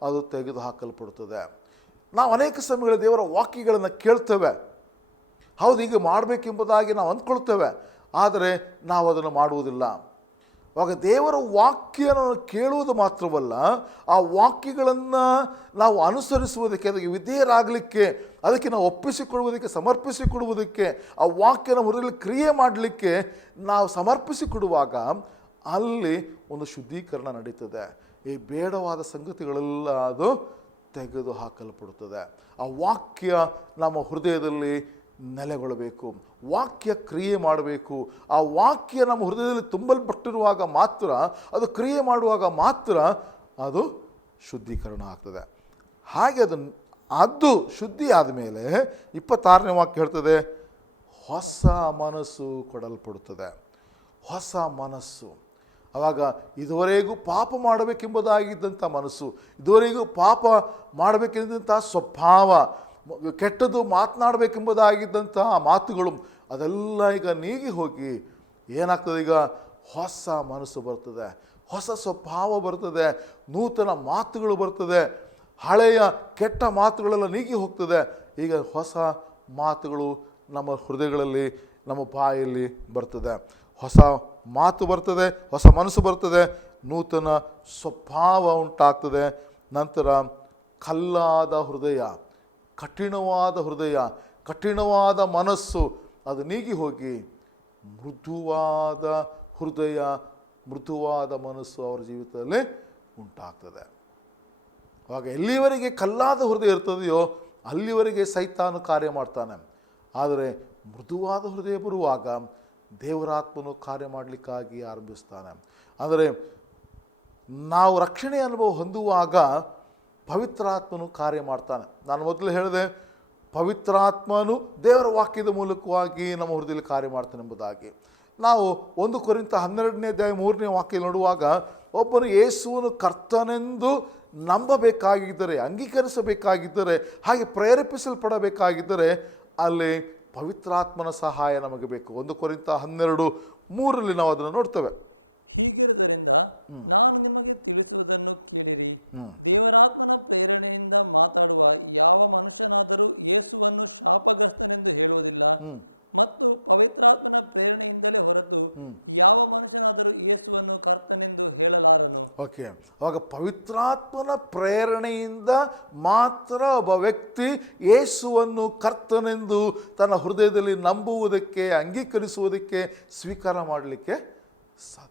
ಅದು ತೆಗೆದು ಹಾಕಲ್ಪಡುತ್ತದೆ. ನಾವು ಅನೇಕ ಸಮಯಗಳಲ್ಲಿ ದೇವರ ವಾಕ್ಯಗಳನ್ನು ಕೇಳ್ತೇವೆ, ಹೌದು ಹೀಗೆ ಮಾಡಬೇಕೆಂಬುದಾಗಿ ನಾವು ಅಂದ್ಕೊಳ್ತೇವೆ, ಆದರೆ ನಾವು ಅದನ್ನು ಮಾಡುವುದಿಲ್ಲ. ಆವಾಗ ದೇವರ ವಾಕ್ಯನ ಕೇಳುವುದು ಮಾತ್ರವಲ್ಲ, ಆ ವಾಕ್ಯಗಳನ್ನು ನಾವು ಅನುಸರಿಸುವುದಕ್ಕೆ, ಅದಕ್ಕೆ ವಿಧೇಯರಾಗಲಿಕ್ಕೆ, ಅದಕ್ಕೆ ನಾವು ಒಪ್ಪಿಸಿಕೊಡುವುದಕ್ಕೆ, ಸಮರ್ಪಿಸಿಕೊಡುವುದಕ್ಕೆ, ಆ ವಾಕ್ಯನ ಹೊರದಲ್ಲಿ ಕ್ರಿಯೆ ಮಾಡಲಿಕ್ಕೆ ನಾವು ಸಮರ್ಪಿಸಿಕೊಡುವಾಗ ಅಲ್ಲಿ ಒಂದು ಶುದ್ಧೀಕರಣ ನಡೀತದೆ. ಈ ಬೇಡವಾದ ಸಂಗತಿಗಳೆಲ್ಲ ಅದು ತೆಗೆದು ಹಾಕಲ್ಪಡುತ್ತದೆ. ಆ ವಾಕ್ಯ ನಮ್ಮ ಹೃದಯದಲ್ಲಿ ನೆಲೆಗೊಳ್ಳಬೇಕು, ವಾಕ್ಯ ಕ್ರಿಯೆ ಮಾಡಬೇಕು. ಆ ವಾಕ್ಯ ನಮ್ಮ ಹೃದಯದಲ್ಲಿ ತುಂಬಲ್ಪಟ್ಟಿರುವಾಗ ಮಾತ್ರ, ಅದು ಕ್ರಿಯೆ ಮಾಡುವಾಗ ಮಾತ್ರ ಅದು ಶುದ್ಧೀಕರಣ ಆಗ್ತದೆ. ಹಾಗೆ ಅದು ಶುದ್ಧಿ ಆದಮೇಲೆ 26ನೇ ವಾಕ್ಯ ಹೇಳ್ತದೆ, ಹೊಸ ಮನಸ್ಸು ಕೊಡಲ್ಪಡುತ್ತದೆ. ಹೊಸ ಮನಸ್ಸು. ಆವಾಗ ಇದುವರೆಗೂ ಪಾಪ ಮಾಡಬೇಕೆಂಬುದಾಗಿದ್ದಂಥ ಮನಸ್ಸು, ಇದುವರೆಗೂ ಪಾಪ ಮಾಡಬೇಕೆಂದಂಥ ಸ್ವಭಾವ, ಕೆಟ್ಟದ್ದು ಮಾತನಾಡಬೇಕೆಂಬುದಾಗಿದ್ದಂಥ ಮಾತುಗಳು ಅದೆಲ್ಲ ಈಗ ನೀಗಿ ಹೋಗಿ ಏನಾಗ್ತದೆ, ಈಗ ಹೊಸ ಮನಸ್ಸು ಬರ್ತದೆ, ಹೊಸ ಸ್ವಭಾವ ಬರ್ತದೆ, ನೂತನ ಮಾತುಗಳು ಬರ್ತದೆ. ಹಳೆಯ ಕೆಟ್ಟ ಮಾತುಗಳೆಲ್ಲ ನೀಗಿ ಹೋಗ್ತದೆ. ಈಗ ಹೊಸ ಮಾತುಗಳು ನಮ್ಮ ಹೃದಯಗಳಲ್ಲಿ, ನಮ್ಮ ಬಾಯಲ್ಲಿ ಬರ್ತದೆ. ಹೊಸ ಮಾತು ಬರ್ತದೆ, ಹೊಸ ಮನಸ್ಸು ಬರ್ತದೆ, ನೂತನ ಸ್ವಭಾವ ಉಂಟಾಗ್ತದೆ. ನಂತರ ಕಲ್ಲಾದ ಹೃದಯ, ಕಠಿಣವಾದ ಹೃದಯ, ಕಠಿಣವಾದ ಮನಸ್ಸು ಅದು ನೀಗಿ ಹೋಗಿ ಮೃದುವಾದ ಹೃದಯ, ಮೃದುವಾದ ಮನಸ್ಸು ಅವರ ಜೀವಿತದಲ್ಲಿ ಉಂಟಾಗ್ತದೆ. ಆವಾಗ ಎಲ್ಲಿವರೆಗೆ ಕಲ್ಲಾದ ಹೃದಯ ಇರ್ತದೆಯೋ ಅಲ್ಲಿವರೆಗೆ ಸೈತಾನು ಕಾರ್ಯ ಮಾಡ್ತಾನೆ. ಆದರೆ ಮೃದುವಾದ ಹೃದಯ ಬರುವಾಗ ದೇವರಾತ್ಮನು ಕಾರ್ಯ ಮಾಡಲಿಕ್ಕಾಗಿ ಆರಂಭಿಸ್ತಾನೆ. ಅಂದರೆ ನಾವು ರಕ್ಷಣೆ ಅನುಭವ ಹೊಂದುವಾಗ ಪವಿತ್ರಾತ್ಮನು ಕಾರ್ಯ ಮಾಡ್ತಾನೆ. ನಾನು ಮೊದಲು ಹೇಳಿದೆ, ಪವಿತ್ರಾತ್ಮನು ದೇವರ ವಾಕ್ಯದ ಮೂಲಕವಾಗಿ ನಮ್ಮ ಹೃದಯದಲ್ಲಿ ಕಾರ್ಯ ಮಾಡ್ತಾನೆ ಎಂಬುದಾಗಿ. ನಾವು 1 ಕೊರಿಂಥ 12ನೇ ಅಧ್ಯಾಯ 3ನೇ ವಾಕ್ಯ ನೋಡುವಾಗ, ಒಬ್ಬನು ಯೇಸುವನ್ನು ಕರ್ತನೆಂದು ನಂಬಬೇಕಾಗಿದ್ದರೆ, ಅಂಗೀಕರಿಸಬೇಕಾಗಿದ್ದರೆ, ಹಾಗೆ ಪ್ರೇರೇಪಿಸಲ್ಪಡಬೇಕಾಗಿದ್ದರೆ ಅಲ್ಲಿ ಪವಿತ್ರಾತ್ಮನ ಸಹಾಯ ನಮಗೆ ಬೇಕು. 1 ಕೊರಿಂಥ 12:3 ನಾವು ಅದನ್ನು ನೋಡ್ತೇವೆ. ಹೀಗಿರುವುದರಿಂದ ನಾನು ನಿಮಗೆ ತಿಳಿಸುವುದನ್ನು ಕೇಳಿರಿ. ದೇವರಾತ್ಮನ ಪ್ರೇರಣೆಯಿಂದ ಮಾತಾಡುವ ಯಾವ ಮನುಷ್ಯನಾದರೂ ಯೇಸುವನ್ನು ಶಾಪಗ್ರಸ್ತನೆಂದು ಹೇಳುವುದಿಲ್ಲ, ಮತ್ತು ಪವಿತ್ರಾತ್ಮನ ಪ್ರೇರಣೆಯಿಂದಲೇ ಹೊರತು ಯಾವ ಮನುಷ್ಯನಾದರೂ ಯೇಸುವನ್ನು ಕರ್ತನೆಂದು ಹೇಳಲಾರನು. ಓಕೆ, ಅವಾಗ ಪವಿತ್ರಾತ್ಮನ ಪ್ರೇರಣೆಯಿಂದ ಮಾತ್ರ ಒಬ್ಬ ವ್ಯಕ್ತಿ ಯೇಸುವನ್ನು ಕರ್ತನೆಂದು ತನ್ನ ಹೃದಯದಲ್ಲಿ ನಂಬುವುದಕ್ಕೆ, ಅಂಗೀಕರಿಸುವುದಕ್ಕೆ, ಸ್ವೀಕಾರ ಮಾಡಲಿಕ್ಕೆ ಸಾಧ್ಯ.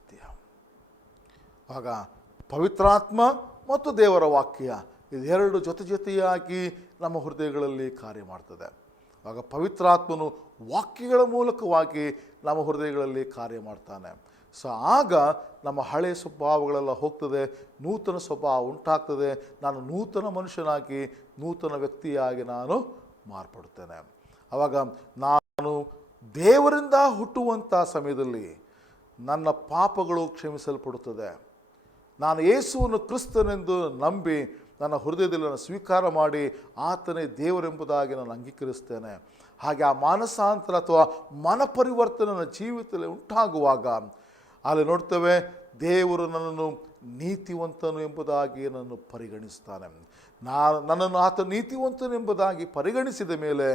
ಆಗ ಪವಿತ್ರಾತ್ಮ ಮತ್ತು ದೇವರ ವಾಕ್ಯ ಇದೆರಡು ಜೊತೆಯಾಗಿ ನಮ್ಮ ಹೃದಯಗಳಲ್ಲಿ ಕಾರ್ಯ ಮಾಡ್ತದೆ. ಆಗ ಪವಿತ್ರಾತ್ಮನು ವಾಕ್ಯಗಳ ಮೂಲಕವಾಗಿ ನಮ್ಮ ಹೃದಯಗಳಲ್ಲಿ ಕಾರ್ಯ ಮಾಡ್ತಾನೆ. ಸೊ ಆಗ ನಮ್ಮ ಹಳೆಯ ಸ್ವಭಾವಗಳೆಲ್ಲ ಹೋಗ್ತದೆ, ನೂತನ ಸ್ವಭಾವ ಉಂಟಾಗ್ತದೆ. ನಾನು ನೂತನ ಮನುಷ್ಯನಾಗಿ, ನೂತನ ವ್ಯಕ್ತಿಯಾಗಿ ನಾನು ಮಾರ್ಪಡ್ತೇನೆ. ಆವಾಗ ನಾನು ದೇವರಿಂದ ಹುಟ್ಟುವಂಥ ಸಮಯದಲ್ಲಿ ನನ್ನ ಪಾಪಗಳು ಕ್ಷಮಿಸಲ್ಪಡುತ್ತದೆ. ನಾನು ಯೇಸುವನ್ನು ಕ್ರಿಸ್ತನೆಂದು ನಂಬಿ ನನ್ನ ಹೃದಯದಲ್ಲಿ ನಾನು ಸ್ವೀಕಾರ ಮಾಡಿ ಆತನೇ ದೇವರೆಂಬುದಾಗಿ ನಾನು ಅಂಗೀಕರಿಸ್ತೇನೆ. ಹಾಗೆ ಆ ಮಾನಸಾಂತರ ಅಥವಾ ಮನಪರಿವರ್ತನೆ ನನ್ನ ಜೀವಿತದಲ್ಲಿ ಉಂಟಾಗುವಾಗ ಅಲ್ಲಿ ನೋಡ್ತೇವೆ, ದೇವರು ನನ್ನನ್ನು ನೀತಿವಂತನು ಎಂಬುದಾಗಿ ನನ್ನನ್ನು ಪರಿಗಣಿಸ್ತಾನೆ. ನನ್ನನ್ನು ಆತ ನೀತಿವಂತನು ಎಂಬುದಾಗಿ ಪರಿಗಣಿಸಿದ ಮೇಲೆ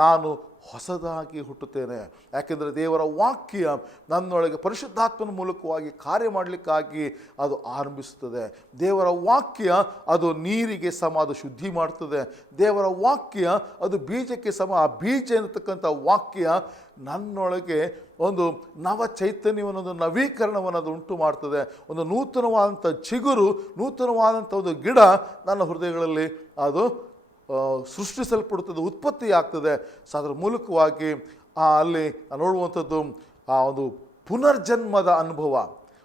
ನಾನು ಹೊಸದಾಗಿ ಹುಟ್ಟುತ್ತೇನೆ. ಯಾಕೆಂದರೆ ದೇವರ ವಾಕ್ಯ ನನ್ನೊಳಗೆ ಪರಿಶುದ್ಧಾತ್ಮನ ಮೂಲಕವಾಗಿ ಕಾರ್ಯ ಮಾಡಲಿಕ್ಕಾಗಿ ಅದು ಆರಂಭಿಸುತ್ತದೆ. ದೇವರ ವಾಕ್ಯ ಅದು ನೀರಿಗೆ ಸಮ, ಅದು ಶುದ್ಧಿ ಮಾಡ್ತದೆ. ದೇವರ ವಾಕ್ಯ ಅದು ಬೀಜಕ್ಕೆ ಸಮ, ಆ ಬೀಜ ಎನ್ನತಕ್ಕಂಥ ವಾಕ್ಯ ನನ್ನೊಳಗೆ ಒಂದು ನವ ಚೈತನ್ಯವನ್ನು, ಒಂದು ನವೀಕರಣವನ್ನು ಅದು ಉಂಟು ಮಾಡ್ತದೆ. ಒಂದು ನೂತನವಾದಂಥ ಚಿಗುರು, ನೂತನವಾದಂಥ ಒಂದು ಗಿಡ ನನ್ನ ಹೃದಯಗಳಲ್ಲಿ ಅದು ಸೃಷ್ಟಿಸಲ್ಪಡುತ್ತದೆ, ಉತ್ಪತ್ತಿ ಆಗ್ತದೆ. ಸೊ ಅದರ ಮೂಲಕವಾಗಿ ಅಲ್ಲಿ ನೋಡುವಂಥದ್ದು ಆ ಒಂದು ಪುನರ್ಜನ್ಮದ ಅನುಭವ,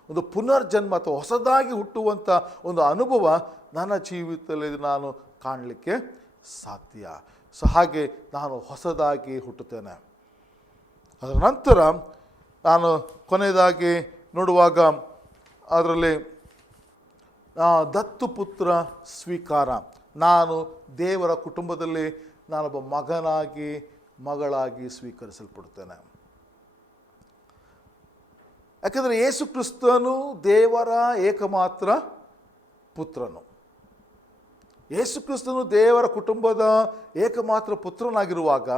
ಒಂದು ಪುನರ್ಜನ್ಮ ಅಥವಾ ಹೊಸದಾಗಿ ಹುಟ್ಟುವಂಥ ಒಂದು ಅನುಭವ ನನ್ನ ಜೀವಿತದಲ್ಲಿ ನಾನು ಕಾಣಲಿಕ್ಕೆ ಸಾಧ್ಯ. ಸೊ ಹಾಗೆ ನಾನು ಹೊಸದಾಗಿ ಹುಟ್ಟುತ್ತೇನೆ. ಅದರ ನಂತರ ನಾನು ಕೊನೆಯದಾಗಿ ನೋಡುವಾಗ ಅದರಲ್ಲಿ ದತ್ತುಪುತ್ರ ಸ್ವೀಕಾರ. ನಾನು ದೇವರ ಕುಟುಂಬದಲ್ಲಿ ನಾನೊಬ್ಬ ಮಗನಾಗಿ ಮಗಳಾಗಿ ಸ್ವೀಕರಿಸಲ್ಪಡುತ್ತೇನೆ. ಯಾಕೆಂದರೆ ಯೇಸು ಕ್ರಿಸ್ತನು ದೇವರ ಏಕಮಾತ್ರ ಪುತ್ರನು. ಯೇಸು ಕ್ರಿಸ್ತನು ದೇವರ ಕುಟುಂಬದ ಏಕಮಾತ್ರ ಪುತ್ರನಾಗಿರುವಾಗ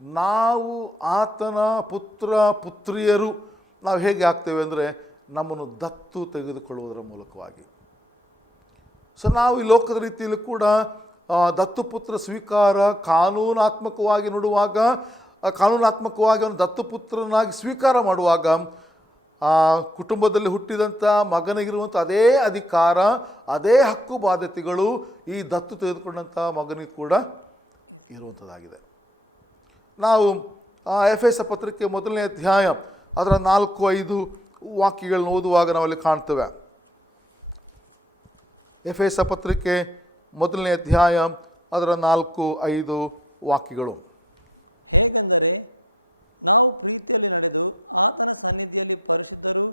ನಾವು ಆತನ ಪುತ್ರ ಪುತ್ರಿಯರು ನಾವು ಹೇಗೆ ಆಗ್ತೇವೆ ಅಂದರೆ ನಮ್ಮನ್ನು ದತ್ತು ತೆಗೆದುಕೊಳ್ಳುವುದರ ಮೂಲಕವಾಗಿ. ಸೊ ನಾವು ಈ ಲೋಕದ ರೀತಿಯಲ್ಲೂ ಕೂಡ ದತ್ತುಪುತ್ರ ಸ್ವೀಕಾರ ಕಾನೂನಾತ್ಮಕವಾಗಿ ನೋಡುವಾಗ, ಕಾನೂನಾತ್ಮಕವಾಗಿ ಅವನು ದತ್ತುಪುತ್ರನಾಗಿ ಸ್ವೀಕಾರ ಮಾಡುವಾಗ ಆ ಕುಟುಂಬದಲ್ಲಿ ಹುಟ್ಟಿದಂಥ ಮಗನಿಗಿರುವಂಥ ಅದೇ ಅಧಿಕಾರ, ಅದೇ ಹಕ್ಕು ಬಾಧ್ಯತೆಗಳು ಈ ದತ್ತು ತೆಗೆದುಕೊಂಡಂಥ ಮಗನಿಗೆ ಕೂಡ ಇರುವಂಥದ್ದಾಗಿದೆ. ನಾವು ಎಫೆಸ ಪತ್ರಿಕೆ 1ನೇ ಅಧ್ಯಾಯ ಅದರ 4-5 ವಾಕ್ಯಗಳನ್ನು ಓದುವಾಗ ನಾವಲ್ಲಿ ಕಾಣ್ತೇವೆ. ಎಫೆಸ ಪತ್ರಿಕೆ 1ನೇ ಅಧ್ಯಾಯ ಅದರ 4-5 ವಾಕ್ಯಗಳು. ಹೇಗೆಂದರೆ ನಾವು ಪ್ರೀತಿಯಲ್ಲಿ ನಡೆದು ಆತನ ಸನ್ನಿಧಿಯಲ್ಲಿ ಪರಿಶುದ್ಧರು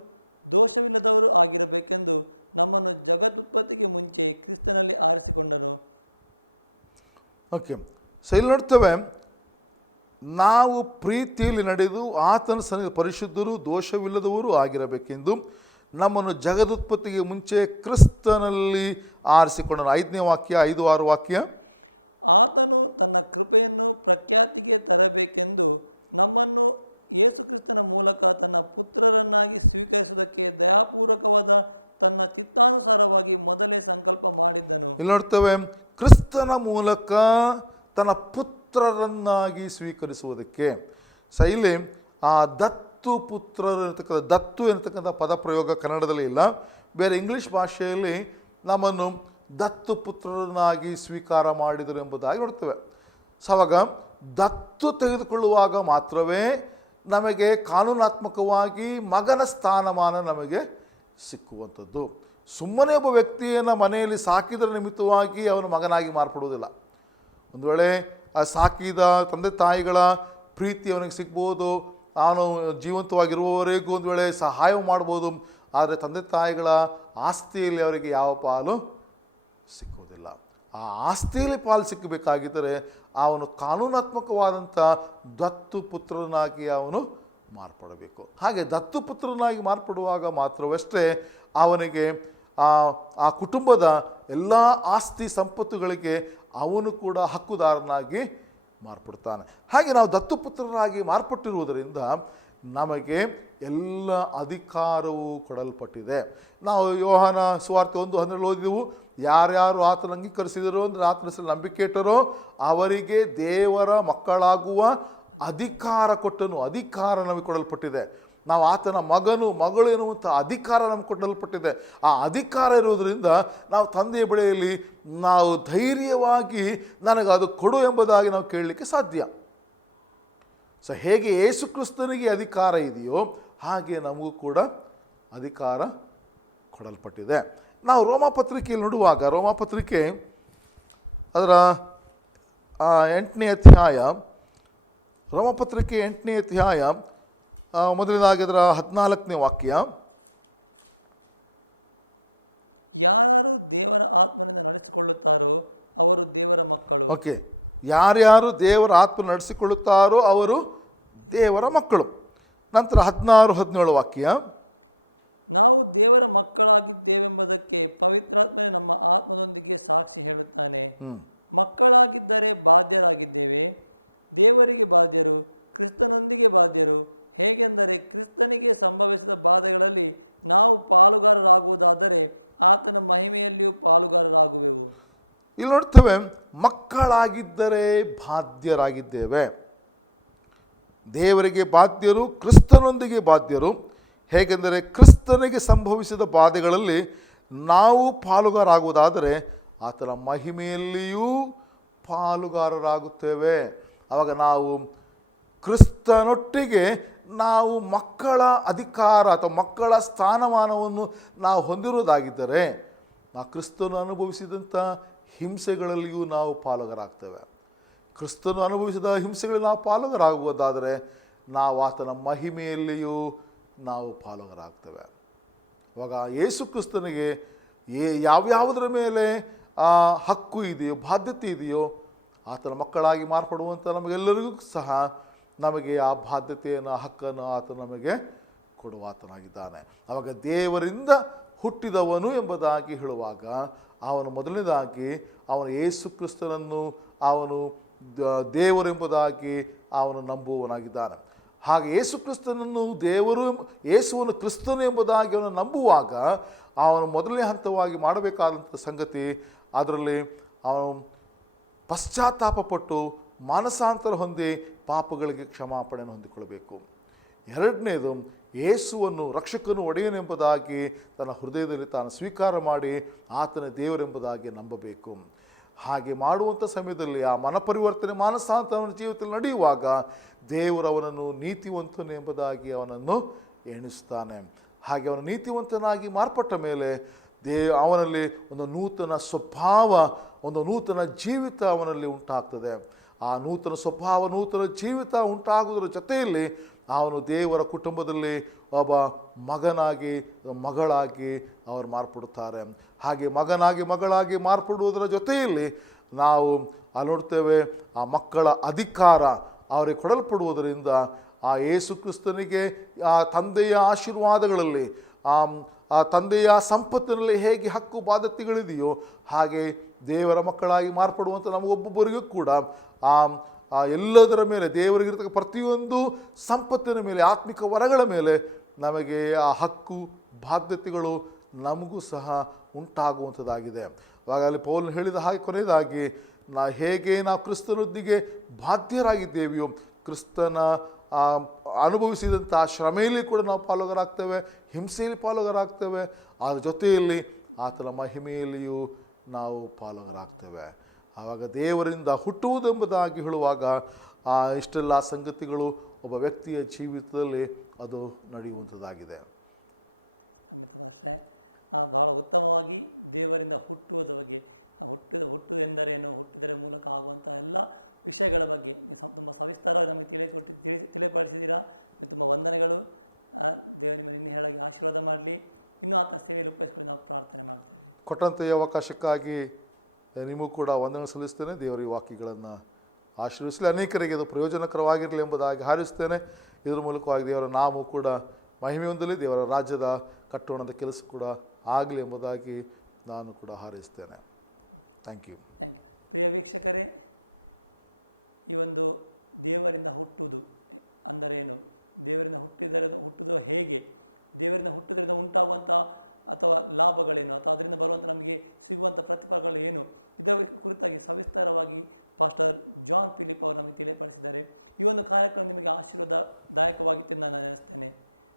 ದೋಷವಿಲ್ಲದವರು ಆಗಿರಬೇಕೆಂದು ನಮ್ಮನ್ನು ಜಗದುತ್ಪತ್ತಿಗೆ ಮುಂಚೆ ಕ್ರಿಸ್ತನಲ್ಲಿ ಆರಿಸಿಕೊಂಡನು. ಓಕೆ, ಸೊ ಇಲ್ಲಿ ನೋಡ್ತೇವೆ, ನಾವು ಪ್ರೀತಿಯಲ್ಲಿ ನಡೆದು ಆತನ ಸನ್ನಿಧಿ ಪರಿಶುದ್ಧರು ದೋಷವಿಲ್ಲದವರು ಆಗಿರಬೇಕೆಂದು ನಮ್ಮನ್ನು ಜಗದುತ್ಪತ್ತಿಗೆ ಮುಂಚೆ ಕ್ರಿಸ್ತನಲ್ಲಿ ಆರಿಸಿಕೊಂಡನು. 5ನೇ ವಾಕ್ಯ, 5-6 ವಾಕ್ಯ. ಆತನು ತನ್ನ ಕೃಪೆಯನ್ನು ಪ್ರಖ್ಯಾತಿಗೆ ತರಬೇಕೆಂದು ನಮ್ಮನ್ನು ಯೇಸುಕ್ರಿಸ್ತನ ಮೂಲಕ ತನ್ನ ಪುತ್ರರನ್ನಾಗಿ ಸ್ವೀಕರಿಸುವುದಕ್ಕೆ ದಯಾಪೂರ್ವಕವಾದ ತನ್ನ ಚಿತ್ತಾನುಸಾರವಾಗಿ ಮೊದಲೇ ಸಂಕಲ್ಪ ಮಾಡಿದ್ದನು. ಇಲ್ಲಿ ನೋಡ್ತೇವೆ, ಕ್ರಿಸ್ತನ ಮೂಲಕ ತನ್ನ ಪುತ್ರರನ್ನಾಗಿ ಸ್ವೀಕರಿಸುವುದಕ್ಕೆ. ಸೊ ಇಲ್ಲಿ ಆ ದತ್ತು ಪುತ್ರರು ಇರತಕ್ಕಂಥ, ದತ್ತು ಎನ್ನತಕ್ಕಂಥ ಪದಪ್ರಯೋಗ ಕನ್ನಡದಲ್ಲಿ ಇಲ್ಲ, ಬೇರೆ ಇಂಗ್ಲೀಷ್ ಭಾಷೆಯಲ್ಲಿ ನಮ್ಮನ್ನು ದತ್ತು ಪುತ್ರರನ್ನಾಗಿ ಸ್ವೀಕಾರ ಮಾಡಿದರು ಎಂಬುದಾಗಿ ನೋಡ್ತೇವೆ. ಸೊ ಅವಾಗ ದತ್ತು ತೆಗೆದುಕೊಳ್ಳುವಾಗ ಮಾತ್ರವೇ ನಮಗೆ ಕಾನೂನಾತ್ಮಕವಾಗಿ ಮಗನ ಸ್ಥಾನಮಾನ ನಮಗೆ ಸಿಕ್ಕುವಂಥದ್ದು. ಸುಮ್ಮನೆ ಒಬ್ಬ ವ್ಯಕ್ತಿಯನ್ನು ಮನೆಯಲ್ಲಿ ಸಾಕಿದರ ನಿಮಿತ್ತವಾಗಿ ಅವನು ಮಗನಾಗಿ ಮಾರ್ಪಡುವುದಿಲ್ಲ. ಒಂದು ವೇಳೆ ಆ ಸಾಕಿದ ತಂದೆ ತಾಯಿಗಳ ಪ್ರೀತಿ ಅವನಿಗೆ ಸಿಗ್ಬೋದು, ಅವನು ಜೀವಂತವಾಗಿರುವವರೆಗೂ ಒಂದು ವೇಳೆ ಸಹಾಯ ಮಾಡ್ಬೋದು, ಆದರೆ ತಂದೆ ತಾಯಿಗಳ ಆಸ್ತಿಯಲ್ಲಿ ಅವರಿಗೆ ಯಾವ ಪಾಲು ಸಿಕ್ಕುವುದಿಲ್ಲ. ಆ ಆಸ್ತಿಯಲ್ಲಿ ಪಾಲು ಸಿಕ್ಕಬೇಕಾಗಿದ್ದರೆ ಅವನು ಕಾನೂನಾತ್ಮಕವಾದಂಥ ದತ್ತು ಪುತ್ರನಾಗಿ ಅವನು ಮಾರ್ಪಡಬೇಕು. ಹಾಗೆ ದತ್ತು ಪುತ್ರನಾಗಿ ಮಾರ್ಪಡುವಾಗ ಮಾತ್ರವಷ್ಟೇ ಅವನಿಗೆ ಆ ಕುಟುಂಬದ ಎಲ್ಲ ಆಸ್ತಿ ಸಂಪತ್ತುಗಳಿಗೆ ಅವನು ಕೂಡ ಹಕ್ಕುದಾರನಾಗಿ ಮಾರ್ಪಡ್ತಾನೆ. ಹಾಗೆ ನಾವು ದತ್ತುಪುತ್ರರಾಗಿ ಮಾರ್ಪಟ್ಟಿರುವುದರಿಂದ ನಮಗೆ ಎಲ್ಲ ಅಧಿಕಾರವೂ ಕೊಡಲ್ಪಟ್ಟಿದೆ. ನಾವು ಯೋಹಾನ ಸುವಾರ್ತೆ 1:12 ಓದಿದೆವು, ಯಾರ್ಯಾರು ಆತನ ಅಂಗೀಕರಿಸಿದರೋ ಅಂದರೆ ಆತನ ಹೆಸರಲ್ಲಿ ನಂಬಿಕೆ ಇಟ್ಟರೋ ಅವರಿಗೆ ದೇವರ ಮಕ್ಕಳಾಗುವ ಅಧಿಕಾರ ಕೊಟ್ಟನು. ಅಧಿಕಾರ ನಮಗೆ ಕೊಡಲ್ಪಟ್ಟಿದೆ. ನಾವು ಆತನ ಮಗಳು ಎನ್ನುವಂಥ ಅಧಿಕಾರ ನಮಗೆ ಕೊಡಲ್ಪಟ್ಟಿದೆ. ಆ ಅಧಿಕಾರ ಇರುವುದರಿಂದ ನಾವು ತಂದೆಯ ಬಳಿಯಲ್ಲಿ ನಾವು ಧೈರ್ಯವಾಗಿ ನನಗೆ ಅದು ಕೊಡು ಎಂಬುದಾಗಿ ನಾವು ಕೇಳಲಿಕ್ಕೆ ಸಾಧ್ಯ. ಸೊ ಹೇಗೆ ಯೇಸು ಕ್ರಿಸ್ತನಿಗೆ ಅಧಿಕಾರ ಇದೆಯೋ ಹಾಗೆ ನಮಗೂ ಕೂಡ ಅಧಿಕಾರ ಕೊಡಲ್ಪಟ್ಟಿದೆ. ನಾವು ರೋಮಾಪತ್ರಿಕೆಯಲ್ಲಿ ನೋಡುವಾಗ, ರೋಮಾಪತ್ರಿಕೆ ಅದರ 8ನೇ ಅಧ್ಯಾಯ, ರೋಮಾಪತ್ರಿಕೆ 8ನೇ ಅಧ್ಯಾಯ ಮೊದಲನೇದಾಗಿ ಅದರ 14ನೇ ವಾಕ್ಯ. ಯಾರು ದೇವರ ಆತ್ಮನಿಂದ ನಡೆಸಿಕೊಳ್ಳುತ್ತಾರೋ ಅವರು ದೇವರ ಮಕ್ಕಳು. ಓಕೆ, ಯಾರ್ಯಾರು ದೇವರ ಆತ್ಮ ನಡೆಸಿಕೊಳ್ಳುತ್ತಾರೋ ಅವರು ದೇವರ ಮಕ್ಕಳು. ನಂತರ 16-17 ವಾಕ್ಯ. ನಾವು ದೇವರ ಮಕ್ಕಳಾಗಿದ್ದೇವೆಂಬುದಕ್ಕೆ ಪವಿತ್ರಾತ್ಮನೇ ನಮ್ಮ ಆತ್ಮದೊಂದಿಗೆ ಸಾಕ್ಷಿ ಹೇಳುತ್ತಾನೆ. ಮಕ್ಕಳಾಗಿದ್ದರೆ ಬಾಧ್ಯರಾಗಿದ್ದೇವೆ, ದೇವರಿಗೆ ಬಾಧ್ಯರು, ಕ್ರಿಸ್ತನೊಂದಿಗೆ ಬಾಧ್ಯರು. ಹೇಗೆಂದರೆ ಕ್ರಿಸ್ತನಿಗೆ ಸಂಭವಿಸಿದ ಬಾಧೆಗಳಲ್ಲಿ ನಾವು ಪಾಲುಗಾರರಾಗುವುದಾದರೆ ಆತನ ಮಹಿಮೆಯಲ್ಲಿಯೂ ಪಾಲುಗಾರರಾಗುವೆವು. ಇಲ್ಲಿ ನೋಡ್ತೇವೆ, ಮಕ್ಕಳಾಗಿದ್ದರೆ ಬಾಧ್ಯರಾಗಿದ್ದೇವೆ, ದೇವರಿಗೆ ಬಾಧ್ಯರು, ಕ್ರಿಸ್ತನೊಂದಿಗೆ ಬಾಧ್ಯರು. ಹೇಗೆಂದರೆ ಕ್ರಿಸ್ತನಿಗೆ ಸಂಭವಿಸಿದ ಬಾಧೆಗಳಲ್ಲಿ ನಾವು ಪಾಲುಗಾರರಾಗುವುದಾದರೆ ಆತನ ಮಹಿಮೆಯಲ್ಲಿಯೂ ಪಾಲುಗಾರರಾಗುತ್ತೇವೆ. ಆವಾಗ ನಾವು ಕ್ರಿಸ್ತನೊಟ್ಟಿಗೆ ನಾವು ಮಕ್ಕಳ ಅಧಿಕಾರ ಅಥವಾ ಮಕ್ಕಳ ಸ್ಥಾನಮಾನವನ್ನು ನಾವು ಹೊಂದಿರೋದಾಗಿದ್ದರೆ ಆ ಕ್ರಿಸ್ತನು ಅನುಭವಿಸಿದಂಥ ಹಿಂಸೆಗಳಲ್ಲಿಯೂ ನಾವು ಪಾಲುಗಾರಾಗ್ತೇವೆ. ಕ್ರಿಸ್ತನು ಅನುಭವಿಸಿದ ಹಿಂಸೆಗಳಲ್ಲಿ ನಾವು ಪಾಲುಗಾರಾಗುವುದಾದರೆ ನಾವು ಆತನ ಮಹಿಮೆಯಲ್ಲಿಯೂ ನಾವು ಪಾಲುಗಾರಾಗ್ತೇವೆ. ಇವಾಗ ಯೇಸು ಕ್ರಿಸ್ತನಿಗೆ ಯಾವ್ಯಾವುದರ ಮೇಲೆ ಹಕ್ಕು ಇದೆಯೋ, ಬಾಧ್ಯತೆ ಇದೆಯೋ, ಆತನ ಮಕ್ಕಳಾಗಿ ಮಾರ್ಪಡುವಂಥ ನಮಗೆಲ್ಲರಿಗೂ ಸಹ ನಮಗೆ ಆ ಬಾಧ್ಯತೆಯನ್ನು, ಹಕ್ಕನ್ನು ಆತ ನಮಗೆ ಕೊಡುವ ಆತನಾಗಿದ್ದಾನೆ. ಆವಾಗ ದೇವರಿಂದ ಹುಟ್ಟಿದವನು ಎಂಬುದಾಗಿ ಹೇಳುವಾಗ ಅವನು ಮೊದಲನೇದಾಗಿ ಅವನು ಯೇಸು ಕ್ರಿಸ್ತನನ್ನು ಅವನು ದೇವರೆಂಬುದಾಗಿ ಅವನು ನಂಬುವವನಾಗಿದ್ದಾನೆ. ಹಾಗೆ ಯೇಸು ಕ್ರಿಸ್ತನನ್ನು ದೇವರು, ಯೇಸುವನ್ನು ಕ್ರಿಸ್ತನು ಎಂಬುದಾಗಿ ಅವನು ನಂಬುವಾಗ ಅವನು ಮೊದಲನೇ ಹಂತವಾಗಿ ಮಾಡಬೇಕಾದಂಥ ಸಂಗತಿ, ಅದರಲ್ಲಿ ಅವನು ಪಶ್ಚಾತ್ತಾಪಪಟ್ಟು ಮಾನಸಾಂತರ ಹೊಂದಿ ಪಾಪಗಳಿಗೆ ಕ್ಷಮಾಪಣೆಯನ್ನು ಹೊಂದಿಕೊಳ್ಳಬೇಕು. ಎರಡನೇದು, ಯೇಸುವನ್ನು ರಕ್ಷಕನು ಒಡೆಯನೆಂಬುದಾಗಿ ತನ್ನ ಹೃದಯದಲ್ಲಿ ತಾನು ಸ್ವೀಕಾರ ಮಾಡಿ ಆತನ ದೇವರೆಂಬುದಾಗಿ ನಂಬಬೇಕು. ಹಾಗೆ ಮಾಡುವಂಥ ಸಮಯದಲ್ಲಿ ಆ ಮನಪರಿವರ್ತನೆ, ಮಾನಸಾಂತರವನ್ನು ಜೀವಿತದಲ್ಲಿ ನಡೆಯುವಾಗ ದೇವರು ಅವನನ್ನು ನೀತಿವಂತನು ಎಂಬುದಾಗಿ ಅವನನ್ನು ಎಣಿಸ್ತಾನೆ. ಹಾಗೆ ಅವನು ನೀತಿವಂತನಾಗಿ ಮಾರ್ಪಟ್ಟ ಮೇಲೆ ಅವನಲ್ಲಿ ಒಂದು ನೂತನ ಸ್ವಭಾವ, ಒಂದು ನೂತನ ಜೀವಿತ ಅವನಲ್ಲಿ ಉಂಟಾಗ್ತದೆ. ಆ ನೂತನ ಸ್ವಭಾವ, ನೂತನ ಜೀವಿತ ಉಂಟಾಗುವುದರ ಜೊತೆಯಲ್ಲಿ ಅವನು ದೇವರ ಕುಟುಂಬದಲ್ಲಿ ಒಬ್ಬ ಮಗನಾಗಿ, ಮಗಳಾಗಿ ಅವರು ಮಾರ್ಪಡುತ್ತಾರೆ. ಹಾಗೆ ಮಗನಾಗಿ, ಮಗಳಾಗಿ ಮಾರ್ಪಡುವುದರ ಜೊತೆಯಲ್ಲಿ ನಾವು ನೋಡ್ತೇವೆ ಆ ಮಕ್ಕಳ ಅಧಿಕಾರ ಅವರಿಗೆ ಕೊಡಲ್ಪಡುವುದರಿಂದ ಆ ಯೇಸು ಕ್ರಿಸ್ತನಿಗೆ ಆ ತಂದೆಯ ಆಶೀರ್ವಾದಗಳಲ್ಲಿ, ಆ ತಂದೆಯ ಸಂಪತ್ತಿನಲ್ಲಿ ಹೇಗೆ ಹಕ್ಕು ಬಾಧ್ಯತೆಗಳಿದೆಯೋ ಹಾಗೆ ದೇವರ ಮಕ್ಕಳಾಗಿ ಮಾರ್ಪಡುವಂಥ ನಮಗೊಬ್ಬೊಬ್ಬರಿಗೂ ಕೂಡ ಆ ಎಲ್ಲದರ ಮೇಲೆ, ದೇವರಿಗಿರ್ತಕ್ಕ ಪ್ರತಿಯೊಂದು ಸಂಪತ್ತಿನ ಮೇಲೆ, ಆತ್ಮಿಕ ವರಗಳ ಮೇಲೆ ನಮಗೆ ಆ ಹಕ್ಕು ಬಾಧ್ಯತೆಗಳು ನಮಗೂ ಸಹ ಉಂಟಾಗುವಂಥದ್ದಾಗಿದೆ. ಆವಾಗ ಅಲ್ಲಿ ಪೌಲನು ಹೇಳಿದ ಹಾಗೆ ಕೊನೆಯದಾಗಿ ಹೇಗೆ ನಾವು ಕ್ರಿಸ್ತನೊಂದಿಗೆ ಬಾಧ್ಯರಾಗಿದ್ದೇವೆಯೋ, ಕ್ರಿಸ್ತನ ಅನುಭವಿಸಿದಂಥ ಶ್ರಮೆಯಲ್ಲಿ ಕೂಡ ನಾವು ಪಾಲುಗಾರಾಗ್ತೇವೆ, ಹಿಂಸೆಯಲ್ಲಿ ಪಾಲುಗಾರಾಗ್ತೇವೆ, ಅದರ ಜೊತೆಯಲ್ಲಿ ಆತನ ಮಹಿಮೆಯಲ್ಲಿಯೂ ನಾವು ಪಾಲುಗಾರಾಗ್ತೇವೆ. ಆವಾಗ ದೇವರಿಂದ ಹುಟ್ಟುವುದೆಂಬುದಾಗಿ ಹೇಳುವಾಗ ಇಷ್ಟೆಲ್ಲ ಸಂಗತಿಗಳು ಒಬ್ಬ ವ್ಯಕ್ತಿಯ ಜೀವಿತದಲ್ಲಿ ಅದು ನಡೆಯುವಂಥದ್ದಾಗಿದೆ. ಖಂಡಿತ ಭಾಷೆ ಬಹಳ ಉತ್ತಮವಾಗಿ ದೇವರಿಂದ ಹುಟ್ಟುವುದ ಬಗ್ಗೆ, ಹುಟ್ಟು ಎಂದರೇನು, ಹುಟ್ಟಿದರ ಮೂಲಕ ಆಗುವಂಥ ಎಲ್ಲ ವಿಷಯಗಳ ಬಗ್ಗೆ ನೀವು ತುಂಬ ಸವಿಸ್ತಾರವಾಗಿ ನಮಗೆ ತಿಳಿಪಡಿಸಿದ್ದೀರಾ. ನೀವು ತುಂಬ ವಂದನೆಗಳು. ದೇವರು ನಿಮ್ಮ ನಿನ್ನೆ ಹೇಳಾಗಿ ಆಶೀರ್ವಾದ ಮಾಡಲಿ, ಇನ್ನೂ ಆತನ ಸೇವೆಯಲ್ಲಿ ಉಪಯೋಗಿಸ್ಕೊಳ್ಳಿ ನಾವು ಪ್ರಾರ್ಥನೆ ಮಾಡ್ತೇವೆ. ಕೊಟ್ಟಂಥ ಈ ಅವಕಾಶಕ್ಕಾಗಿ ನಿಮಗೂ ಕೂಡ ವಂದನೆ ಸಲ್ಲಿಸ್ತೇನೆ. ದೇವರ ಈ ವಾಕ್ಯಗಳನ್ನು ಆಶೀರ್ವಿಸಲಿ, ಅನೇಕರಿಗೆ ಅದು ಪ್ರಯೋಜನಕರವಾಗಿರಲಿ ಎಂಬುದಾಗಿ ಹಾರೈಸ್ತೇನೆ. ಇದರ ಮೂಲಕವಾಗಿ ದೇವರ ನಾಮವು ಕೂಡ ಮಹಿಮೆ ಹೊಂದಲಿ, ದೇವರ ರಾಜ್ಯದ ಕಟ್ಟೋಣದ ಕೆಲಸ ಕೂಡ ಆಗಲಿ ಎಂಬುದಾಗಿ ನಾನು ಕೂಡ ಹಾರೈಸ್ತೇನೆ. Thank you. ಪ್ರಿಯ ವೀಕ್ಷಕರೇ, ಈ ಒಂದು ದೇವರಿಂದ ಹುಟ್ಟುವುದು ಅಂದರೇನು, ದೇವರಿಂದ ಹುಟ್ಟುವುದು ಹೇಗೆ, ದೇವರಿಂದ ಹುಟ್ಟುವುದರಿಂದ ಉಂಟಾಗುವಂಥ ಅಥವಾ ಲಾಭಗಳೇನು, ಅಥವಾ ಅದರಿಂದ ಬರುವಂಥ ನಮಗೆ ಸಿಗುವಂಥ ಪ್ರತಿಫಲಗಳು ಏನು, ಇದರ ಕುರಿತಾಗಿ ಸವಿಸ್ತಾರವಾಗಿ ಪಾಸ್ಟರ್ ಜಾನ್ ಫಿಲಿಪ್ ಅವರು ನಮಗೆ ತಿಳಿಯಪಡಿಸಿದ್ದಾರೆ. ಈ ಒಂದು ಕಾರ್ಯಕ್ರಮ ನಿಮಗೆ ಆಶೀರ್ವಾದದಾಯಕವಾಗಿತ್ತು ನಾನು ನೆನೆಸ್ತೇನೆ.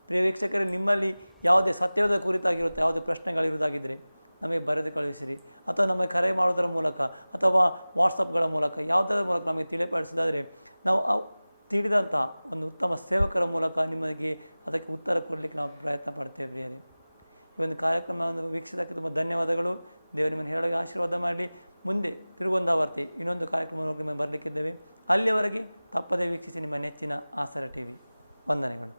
ಪ್ರಿಯ ವೀಕ್ಷಕರೇ, ನಿಮ್ಮಲ್ಲಿ ಯಾವುದೇ ಸತ್ಯವಾದ ಕುರಿತಾಗಿರುತ್ತೆ, ಯಾವುದೇ ಪ್ರಶ್ನೆಗಳಿರುವುದಾಗಿದ್ದರೆ ನಮಗೆ ಬರೆದು ಕಳುಹಿಸಿರಿ, ಅಥವಾ ನಮಗೆ ಕರೆ ಮಾಡೋದರ ಮೂಲಕ ಅಥವಾ ವಾಟ್ಸಪ್ಗಳ ಮೂಲಕ ಯಾವುದರ ಮೂಲಕ ನಮಗೆ ತಿಳಿಯಪಡಿಸಿದಾದರೆ ನಾವು ತಿಳಿದಂಥ ಒಂದು ಉತ್ತಮ ಸೇವಕರ ಮೂಲಕ ನಿಮಗೆ ಅದಕ್ಕೆ ಉತ್ತರ ಕೊಡಲಿಕ್ಕೆ ನಾವು ಪ್ರಯತ್ನ ಪಡ್ತೇವೆ. ಪ್ರಿಯರೇ, ಈ ಒಂದು ಕಾರ್ಯಕ್ರಮವನ್ನು ವೀಕ್ಷಿಸೋಕ್ಕೆ ತುಂಬ ಧನ್ಯವಾದಗಳು. ದೇವರು ನಿಮ್ಮನ್ನು ಹೇಳೋಕೆ ಆಶೀರ್ವಾದ ಮಾಡಲಿ. ಮುಂದೆ ತಿರುಗೊಂದಾವರ್ತಿ ಇನ್ನೊಂದು ಕಾರ್ಯಕ್ರಮವನ್ನು ನಿಮಗೆ ಬರಲಿಕ್ಕಿದ್ದೇವೆ. ಅಲ್ಲಿಯವರೆಗೆ ತಪ್ಪದೇ ವೀಕ್ಷಿಸಿ ನಿಮ್ಮ ನೆಚ್ಚಿನ ಆಸರ TV. ವಂದನೆಗಳು.